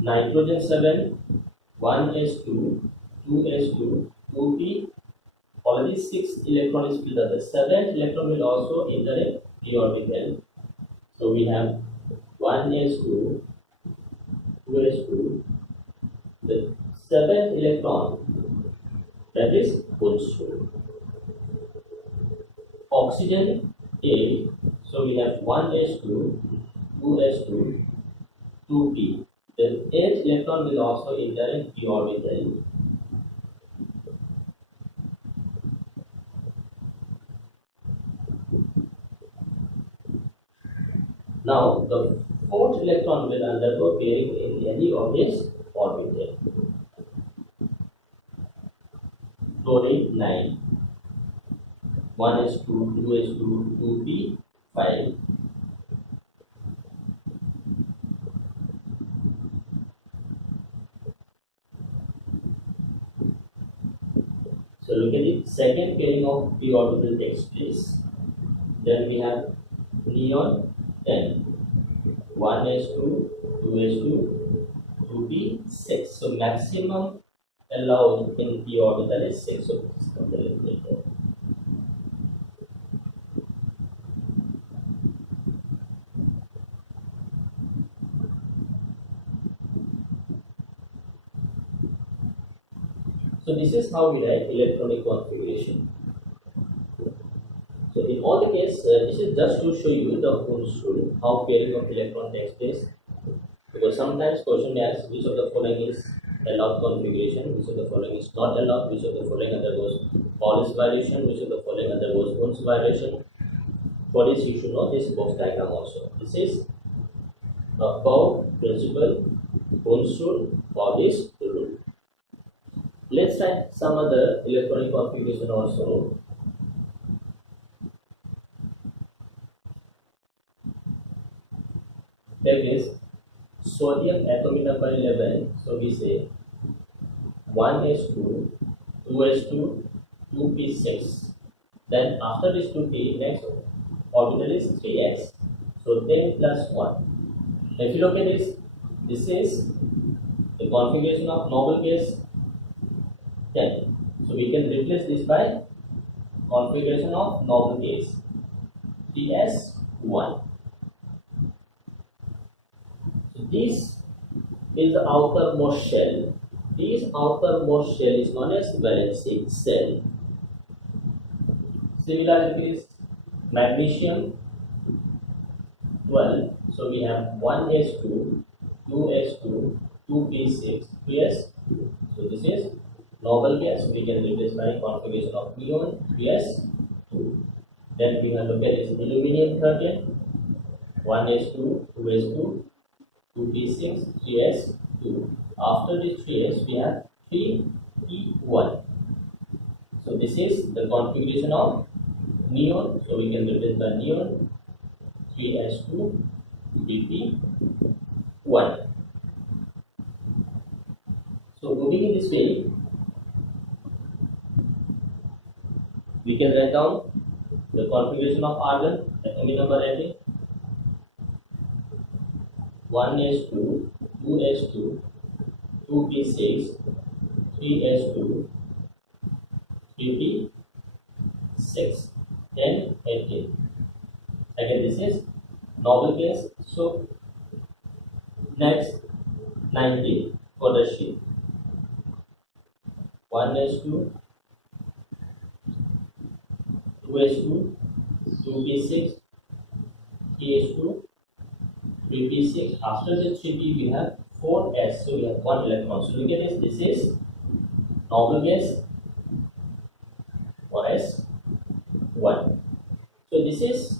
Nitrogen 7, 1s2, 2s2, 2p. Already 6 electron is filled up. The 7th electron will also enter in p orbital. So we have 1s2, 2s2, the 7th electron, that is Kuhn. Oxygen 8, so we have 1s2, 2s2, 2p. The 8th electron will also enter in p orbital. Now the 4th electron will undergo pairing in any of its orbital. Fluorine 9, 1s2, 2s2, 2p, 5. So look at it, second pairing of p orbital takes place. Then we have neon 10, 1s2, 2s2, 2p6. So maximum allowed in p orbital is 6. So this comes a little later. So this is how we write electronic configuration. So in all the cases, this is just to show you the Kuhn's rule, how pairing of electron takes place. Because sometimes question asks which of the following is allowed configuration, which of the following is not allowed, which of the following undergoes Paul's vibration, which of the following undergoes Kuhn's vibration. For this, you should know this box diagram also. This is a curve principle, Kuhn's rule, Paul's rule. Let's try some other electronic configuration also. Take this sodium atomic number 11. So we say 1s2, 2s2, 2p6. Then after this 2p, next orbital is 3s. So 10 plus 1. If you look at this is the configuration of noble case 10. So we can replace this by configuration of noble case 3s1. So this is the outermost shell. This outermost shell is known as valence shell. Similarly, is magnesium 12. So we have 1s2, 2s2, 2p6, 3s. So this is noble gas. We can replace by configuration of neon 3s2. Then we have look at this aluminium 13, 1s2, 2s2, 2p6, 3s2. After this 3s, we have 3p1. So this is the configuration of neon. So we can replace by neon 3s2, 3p1. So moving in this way, we can write down the configuration of argon, atomic number rating 1s2, 2s2, 2p6, 3s2, 3p6, 10, 18. Again, this is noble case. So next 19 for the sheet 1s2, 2s2, 2p6, 3s2, 3p6. After the 3p, we have 4s. So we have 1 electron. So look at this. This is noble gas 1s1. So this is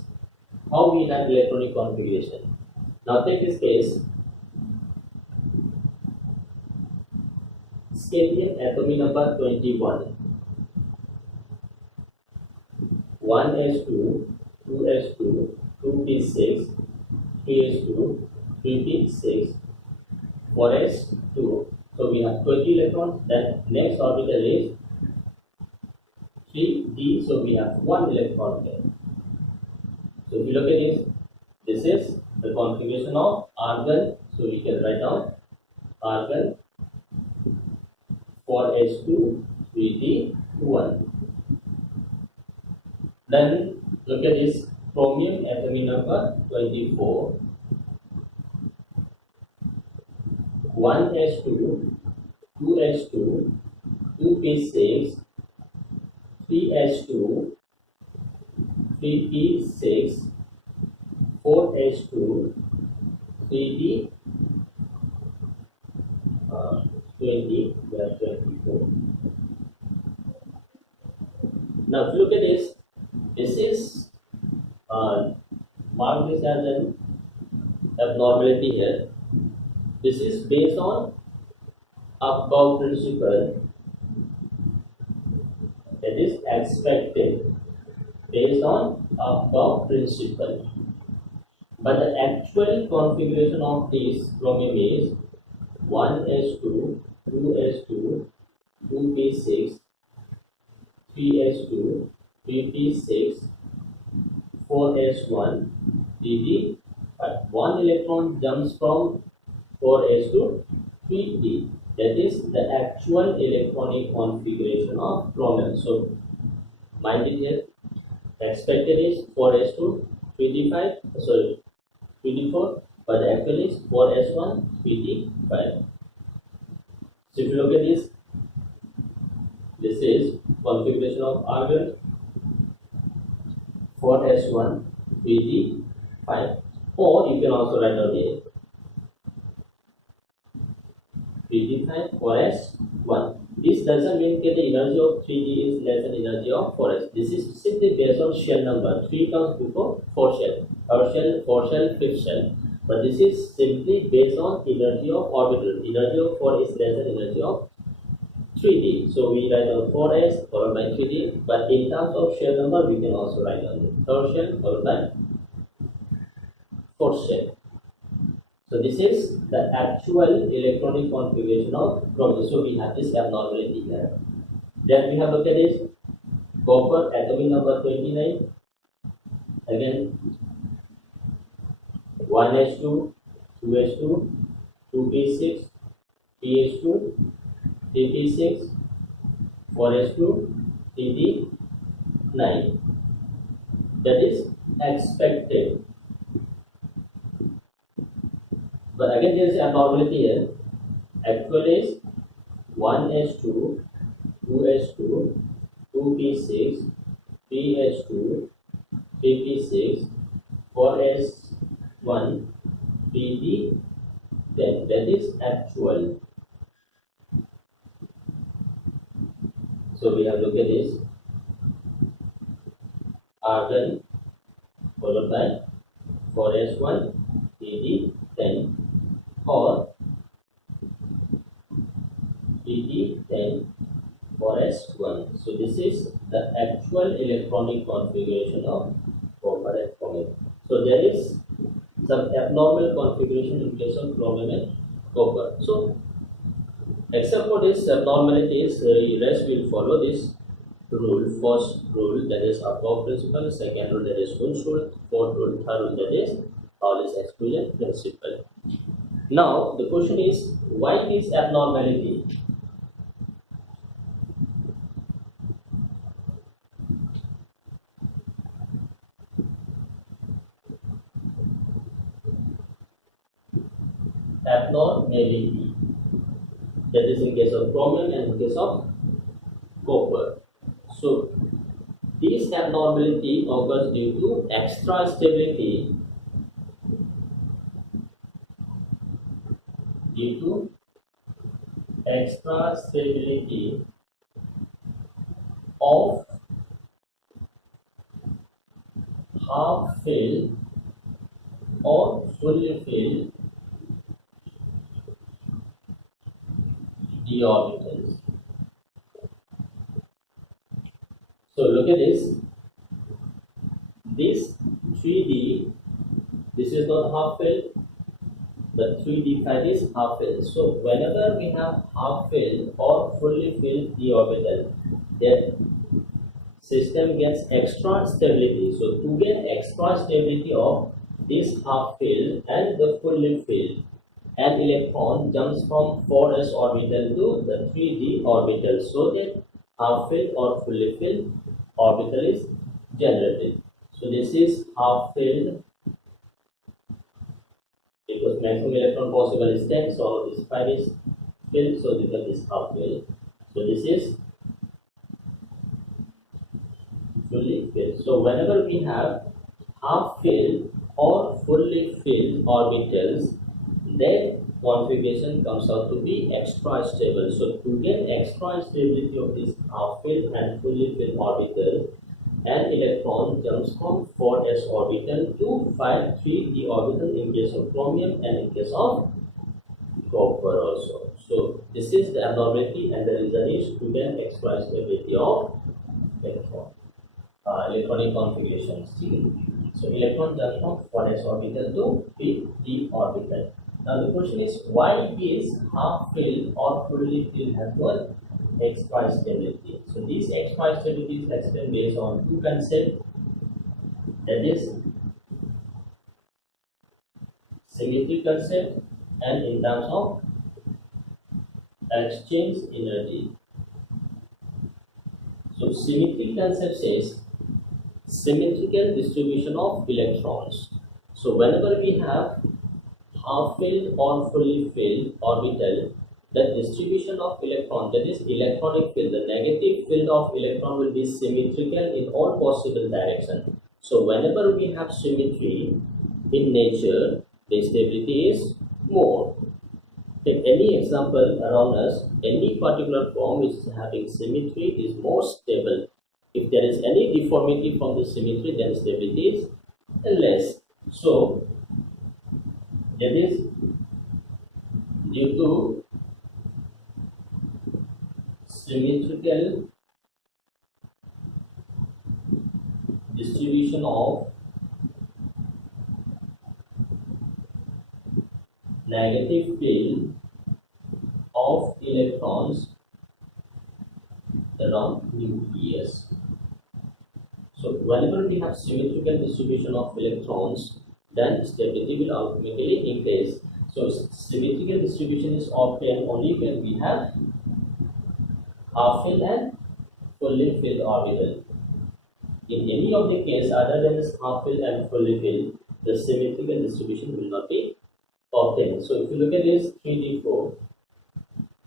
how we have electronic configuration. Now take this case. Scandium atomic number 21. 1s2, 2s2, 2p6, 3s2, 3p6, 4s2. So we have 20 electrons. Then next orbital is 3d. So we have 1 electron there. So if you look at this is the configuration of argon. So we can write down argon 4s2, 3d1. Then look at this chromium atomic number 24. 1s2, 2s2, 2p6, 3s2, 3p6, 4s2, 3d 20, we are 24. Now if you look at this is marked this as an abnormality here. This is based on above principle, that is expected based on above principle. But the actual configuration of this chromium is 1s2, 2s2, 2p6, 3s2, 3p6, 4s1, 3d. But one electron jumps from 4s to 3d. That is the actual electronic configuration of chromium. So mind it here. Expected is 4s2, 3d5, sorry, 3d4, but the actual is 4s1, 3d5. So if you look at this is configuration of argon 4s1, 3d5, or you can also write down here 3d5, 4s1. This doesn't mean that the energy of 3d is less than energy of 4s. This is simply based on shell number. 3 comes before 4 shell. Third shell, 4 shell, 5th shell. But this is simply based on energy of orbital. Energy of 4 is less than energy of 3d. So we write down 4s followed by 3d. But in terms of shell number, we can also write down the third shell followed by 4th shell. So this is the actual electronic configuration of chromium. So we have this abnormality here. Then we have looked at this copper atomic number 29. Again 1s2, 2s2, 2p6, 3s2, 3p6, 4s2, 3d9. That is expected. But again there is abnormality here. Actual is 1s2, 2s2, 2p6, 3s2, 3p6, 4s1, 3d10. That is actual. So we have looked at this argon followed by 4s1, 3d10, or 3d10, 4s1. So this is the actual electronic configuration of copper and chromium. So there is some abnormal configuration in case of chromium and copper. So except for this abnormalities, the rest will follow this rule. First rule, that is above principle. Second rule, that is Wunsch rule. Fourth rule, third rule, that is Paul's exclusion principle. Now the question is, why this abnormality? Abnormality, that is in case of chromium and in case of copper. So this abnormality occurs due to extra stability, of half filled or fully filled d orbitals. So look at this. this 3D, this is not half filled, the 3D side is half filled. So whenever we have half filled or fully filled the orbital, that system gets extra stability. So to get extra stability of this half filled and the fully filled, an electron jumps from 4s orbital to the 3D orbital, so that half filled or fully filled orbital is generated. So this is half filled, because maximum electron possible is 10, so this 5 is filled, so this is half filled. So this is fully filled. So whenever we have half filled or fully filled orbitals, their configuration comes out to be extra stable. So to get extra stability of this half filled and fully filled orbital, an electron jumps from 4s orbital to 3d orbital in case of chromium and in case of copper also. So this is the abnormality, and the reason is to get extra stability of electron. Electronic configurations. So electron jumps from 4s orbital to 3d orbital. Now the question is, why is half filled or fully filled has got extra stability? So this extra stability is explained based on two concepts, that is symmetry concept and in terms of exchange energy. So symmetry concept says symmetrical distribution of electrons. So whenever we have half filled or fully filled orbital, the distribution of electron, that is electronic field, the negative field of electron will be symmetrical in all possible directions. So whenever we have symmetry in nature, the stability is more. Take any example around us, any particular form which is having symmetry is more stable. If there is any deformity from the symmetry, then stability is less. So that is due to symmetrical distribution of negative field of electrons around nucleus. So whenever we have symmetrical distribution of electrons, then stability will automatically increase. So symmetrical distribution is obtained only when we have half filled and fully filled orbital. In any of the case other than this half filled and fully filled, the symmetrical distribution will not be obtained. So if you look at this 3d4,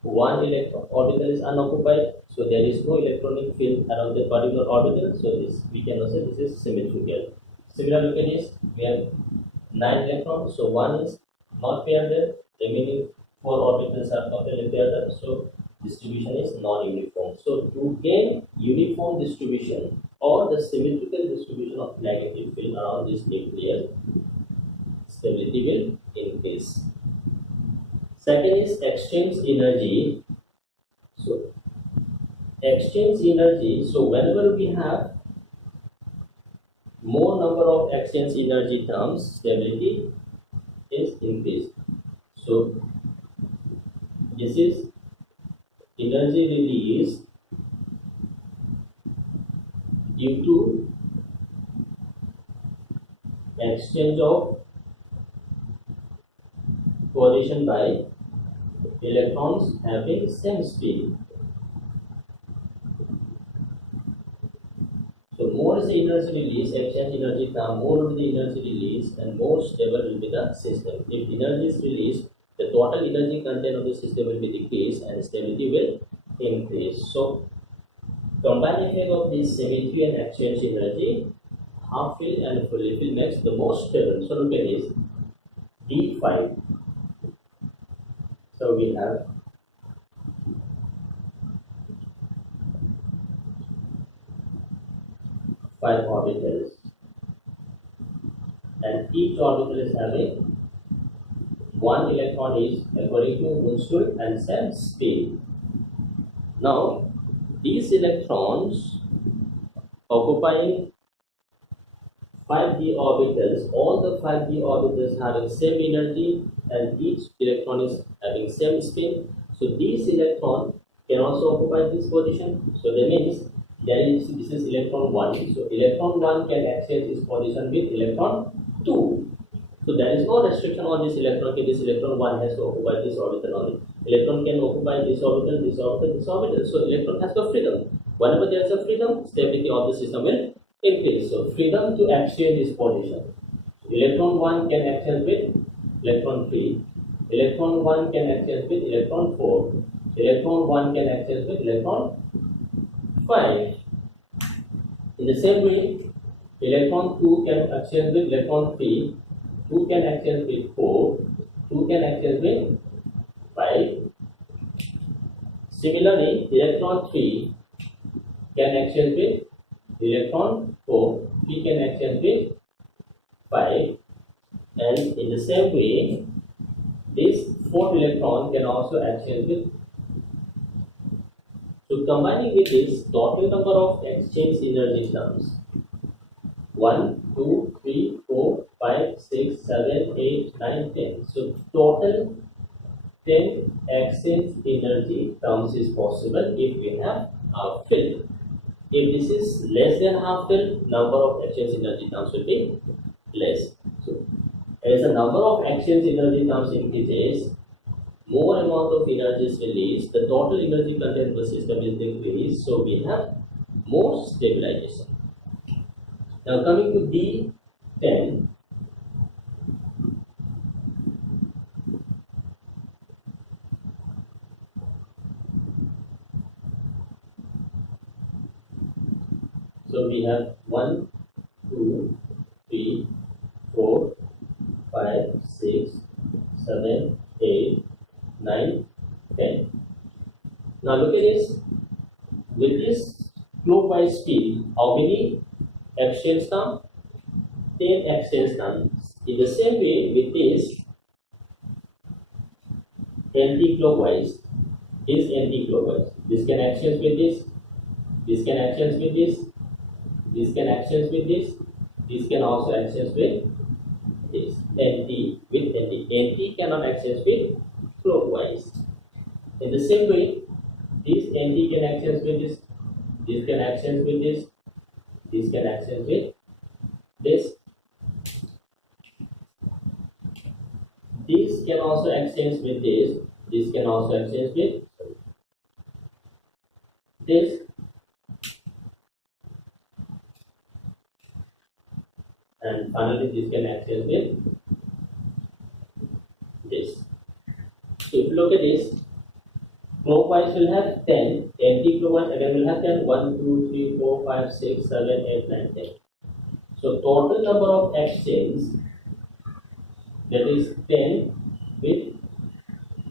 one electron orbital is unoccupied, so there is no electronic field around the particular orbital, so this we can say this is symmetrical. Similar, look at this, we have 9 electrons, so one is not paired there, remaining 4 orbitals are completely paired there, so distribution is non-uniform. So to gain uniform distribution or the symmetrical distribution of negative field around this nucleus, stability will increase. Second is exchange energy. So exchange energy, so whenever we have more number of exchange energy terms, stability is increased. So this is energy release due to exchange of collision by electrons having same speed. So more is the energy release, exchange energy term, more will be the energy release and more stable will be the system. If energy is released, the total energy content of the system will be decreased and stability will increase. So combined effect of this symmetry and exchange energy, half filled and fully filled makes the most stable. So look at this D5. So we have five orbitals, and each orbital is having one electron is according to Wunschel and same speed. Now these electrons occupying 5d orbitals, all the 5d orbitals having same energy and each electron is having same spin. So this electron can also occupy this position. So that means this is electron 1. So electron 1 can exchange its position with electron 2. So there is no restriction on this electron. This electron 1 has to occupy this orbital only. Electron can occupy this orbital, this orbital, this orbital. So electron has the freedom. Whenever there is a freedom, stability of the system will increase. So freedom to exchange its position. Electron 1 can exchange with electron 3. Electron 1 can exchange with electron 4. Electron 1 can exchange with electron 5. In the same way, electron 2 can exchange with electron 3. 2 can exchange with 4. 2 can exchange with 5. Similarly, electron 3 can exchange with electron 4. 3 can exchange with 5. And in the same way, this fourth electron can also exchange with. So combining with this, total number of exchange energy terms 1, 2, 3, 4, 5, 6, 7, 8, 9, 10. So total 10 exchange energy terms is possible if we have half filled. If this is less than half filled, number of exchange energy terms will be less. So as the number of exchange energy terms increases, more amount of energy is released, the total energy content of the system is increased, so we have more stabilization. Now coming to D10, so we have 1, 2, 3, 4, 5, 6, 7, 8, 9, 10. Now look at this. With this clockwise speed, how many exchange terms? 10 exchange terms. In the same way, with this anti-clockwise, this can exchange with this can exchange with this can exchange with this can also exchange with this. Anti cannot exchange with clockwise. In the same way, this anti can exchange with this can exchange with this can exchange with this can also exchange with this can also exchange with this, and finally this can exchange with this. So if you look at this, clockwise will have 10, anti-clockwise again will have 10, 1, 2, 3, 4, 5, 6, 7, 8, 9, 10. So total number of exchange, that is 10 with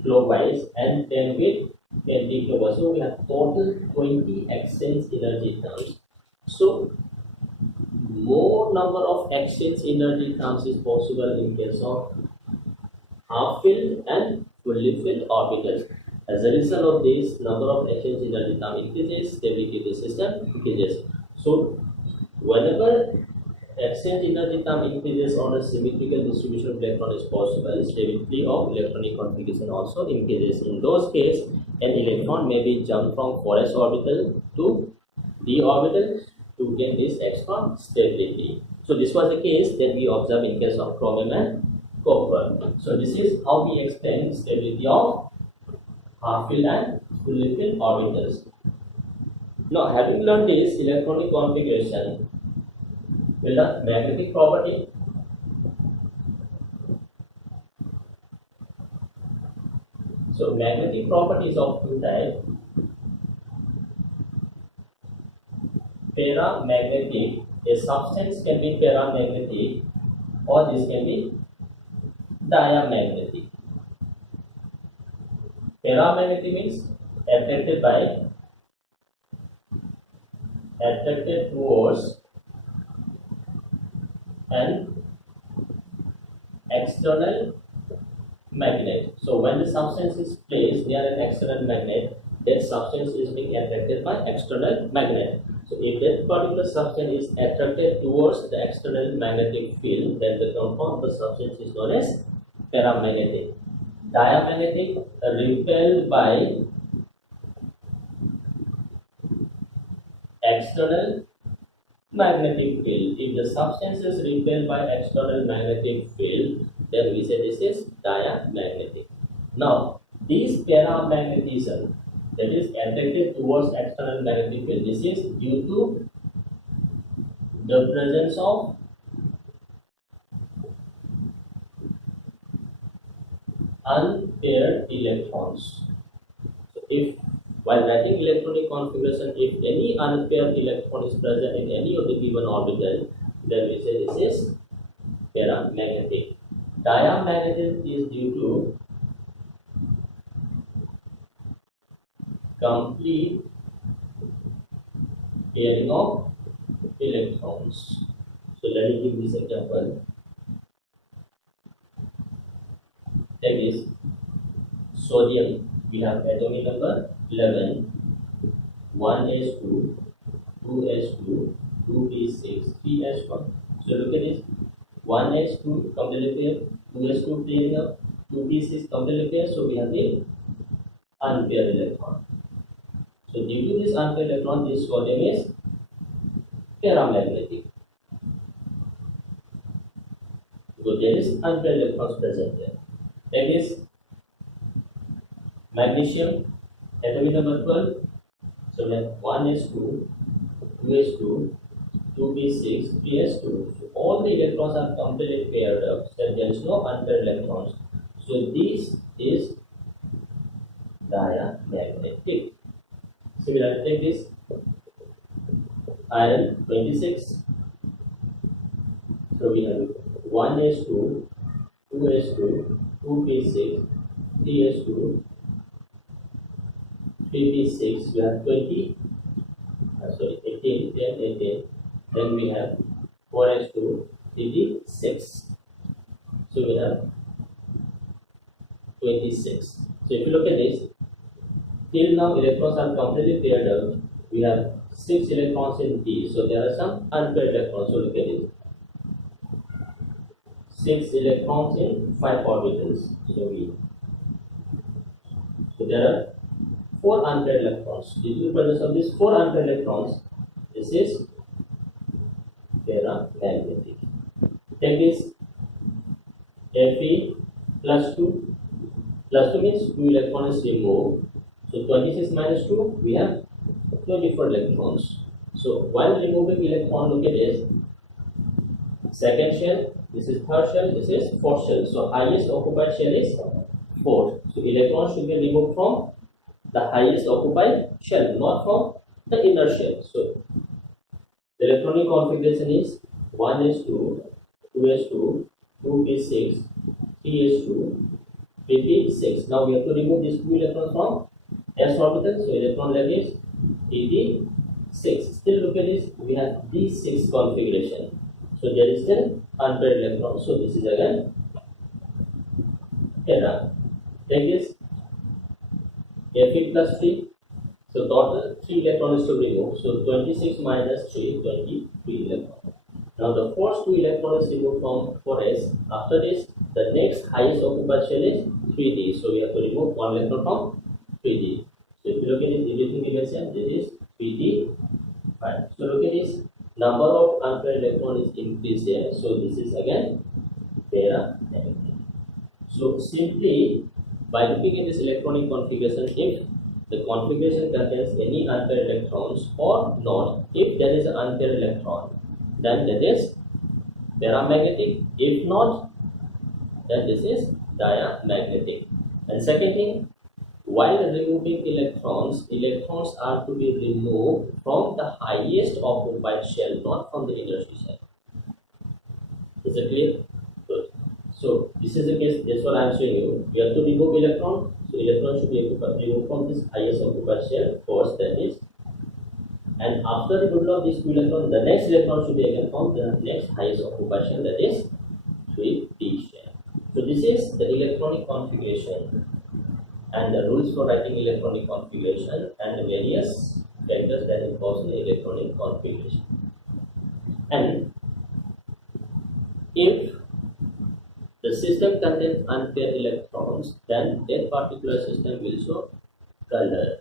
clockwise and 10 with anti-clockwise. So we have total 20 exchange energy terms. So more number of exchange energy terms is possible in case of half filled and fully filled orbitals. As a result of this, number of exchange energy terms increases, stability of the system increases. So whenever exchange energy term increases on a symmetrical distribution of electron is possible, stability of electronic configuration also increases. In those cases, an electron may be jumped from 4s orbital to d orbital to gain this extra stability. So this was the case that we observed in case of chromium and copper. So this is how we explain stability of half-filled and fully filled orbitals. Now, having learned this electronic configuration, we'll learn magnetic property. So magnetic properties of two types. Paramagnetic, a substance can be paramagnetic or this can be diamagnetic. Paramagnetic means attracted towards an external magnet. So when the substance is placed near an external magnet, that substance is being attracted by external magnet. So if that particular substance is attracted towards the external magnetic field, then the compound of the substance is known as paramagnetic. Diamagnetic, repelled by external magnetic field. If the substance is repelled by external magnetic field, then we say this is diamagnetic. Now, this paramagnetism that is attracted towards external magnetic field, this is due to the presence of unpaired electrons. So if while writing electronic configuration, if any unpaired electron is present in any of the given orbital, then we say this is paramagnetic. Diamagnetism is due to complete pairing of electrons. So let me give this example. Take this sodium. We have atomic number 11, 1s2, 2s2, 2p6, 3s1. So look at this, 1s2 completely paired, 2s2 pairing up, 2p6 completely paired. So we have the unpaired electron. So due to this unpaired electron, this sodium is paramagnetic because there is unpaired electrons present there. That is magnesium, atomic number 12. So we have 1s2, 2s2, 2p6, 3s2. So all the electrons are completely paired up, so there is no unpaired electrons. So this is diamagnetic. Similarly, take this iron 26. So we have 1s2, 2s2, 2p6, 3s2, 3p6. We have 20. 18, 10, 18. Then we have 4s2, 3p6. So we have 26. So if you look at this, till now electrons are completely paired up. We have 6 electrons in D. So there are some unpaired electrons. So look at it. 6 electrons in 5 orbitals. So there are 4 unpaired electrons. Due to the presence of these 4 unpaired electrons, this is paramagnetic. Take this Fe plus 2. Plus 2 means 2 electrons is removed. So 26 minus 2, we have 24 electrons. So while removing electron, look at this. Second shell, this is third shell, this is fourth shell. So highest occupied shell is 4. So electrons should be removed from the highest occupied shell, not from the inner shell. So the electronic configuration is 1s2, 2s2, 2p6, 3s2, 3p6. Now we have to remove these 2 electrons from s orbital. So electron level is 86. Still look at this, we have d6 configuration. So there is still unpaired electron. So this is again para. Take this Fe plus 3. So total 3 electrons to remove. So 26 minus 3, 23 electrons. Now the first 2 electrons is removed from 4s. After this, the next highest occupied shell is 3d. So we have to remove 1 electron from 3d. So if you look at it, everything dimension, this is 3d. Fine. So look at this. Number of unpaired electrons is increased here. So this is again paramagnetic. So simply by looking at this electronic configuration, if the configuration contains any unpaired electrons or not, if there is an unpaired electron, then that is paramagnetic. If not, then this is diamagnetic. And second thing, while removing electrons, electrons are to be removed from the highest occupied shell, not from the inner shell. Is it clear? Good. So this is the case. That's what I am showing you. We have to remove electron. So electron should be removed from this highest occupied shell first. That is, and after the removal of these 2 electrons, the next electron should be again from the next highest occupied shell. That is 3p shell. So this is the electronic configuration and the rules for writing electronic configuration and the various factors that involves in electronic configuration. And if the system contains unpaired electrons, then that particular system will show color.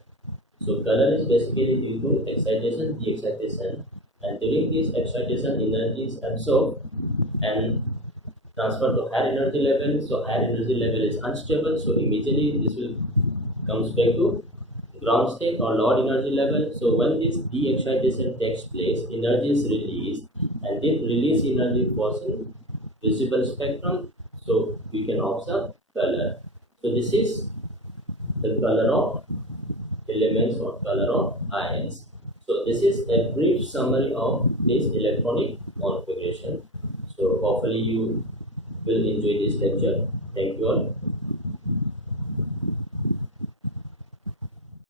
So color is basically due to excitation, de-excitation, and during this excitation energy is absorbed and transferred to higher energy level. So higher energy level is unstable, so immediately this will comes back to ground state or lower energy level. So when this de-excitation takes place, energy is released, and this release energy falls in visible spectrum, so we can observe color. So this is the color of elements or color of ions. So this is a brief summary of this electronic configuration. So hopefully you will enjoy this lecture. Thank you all.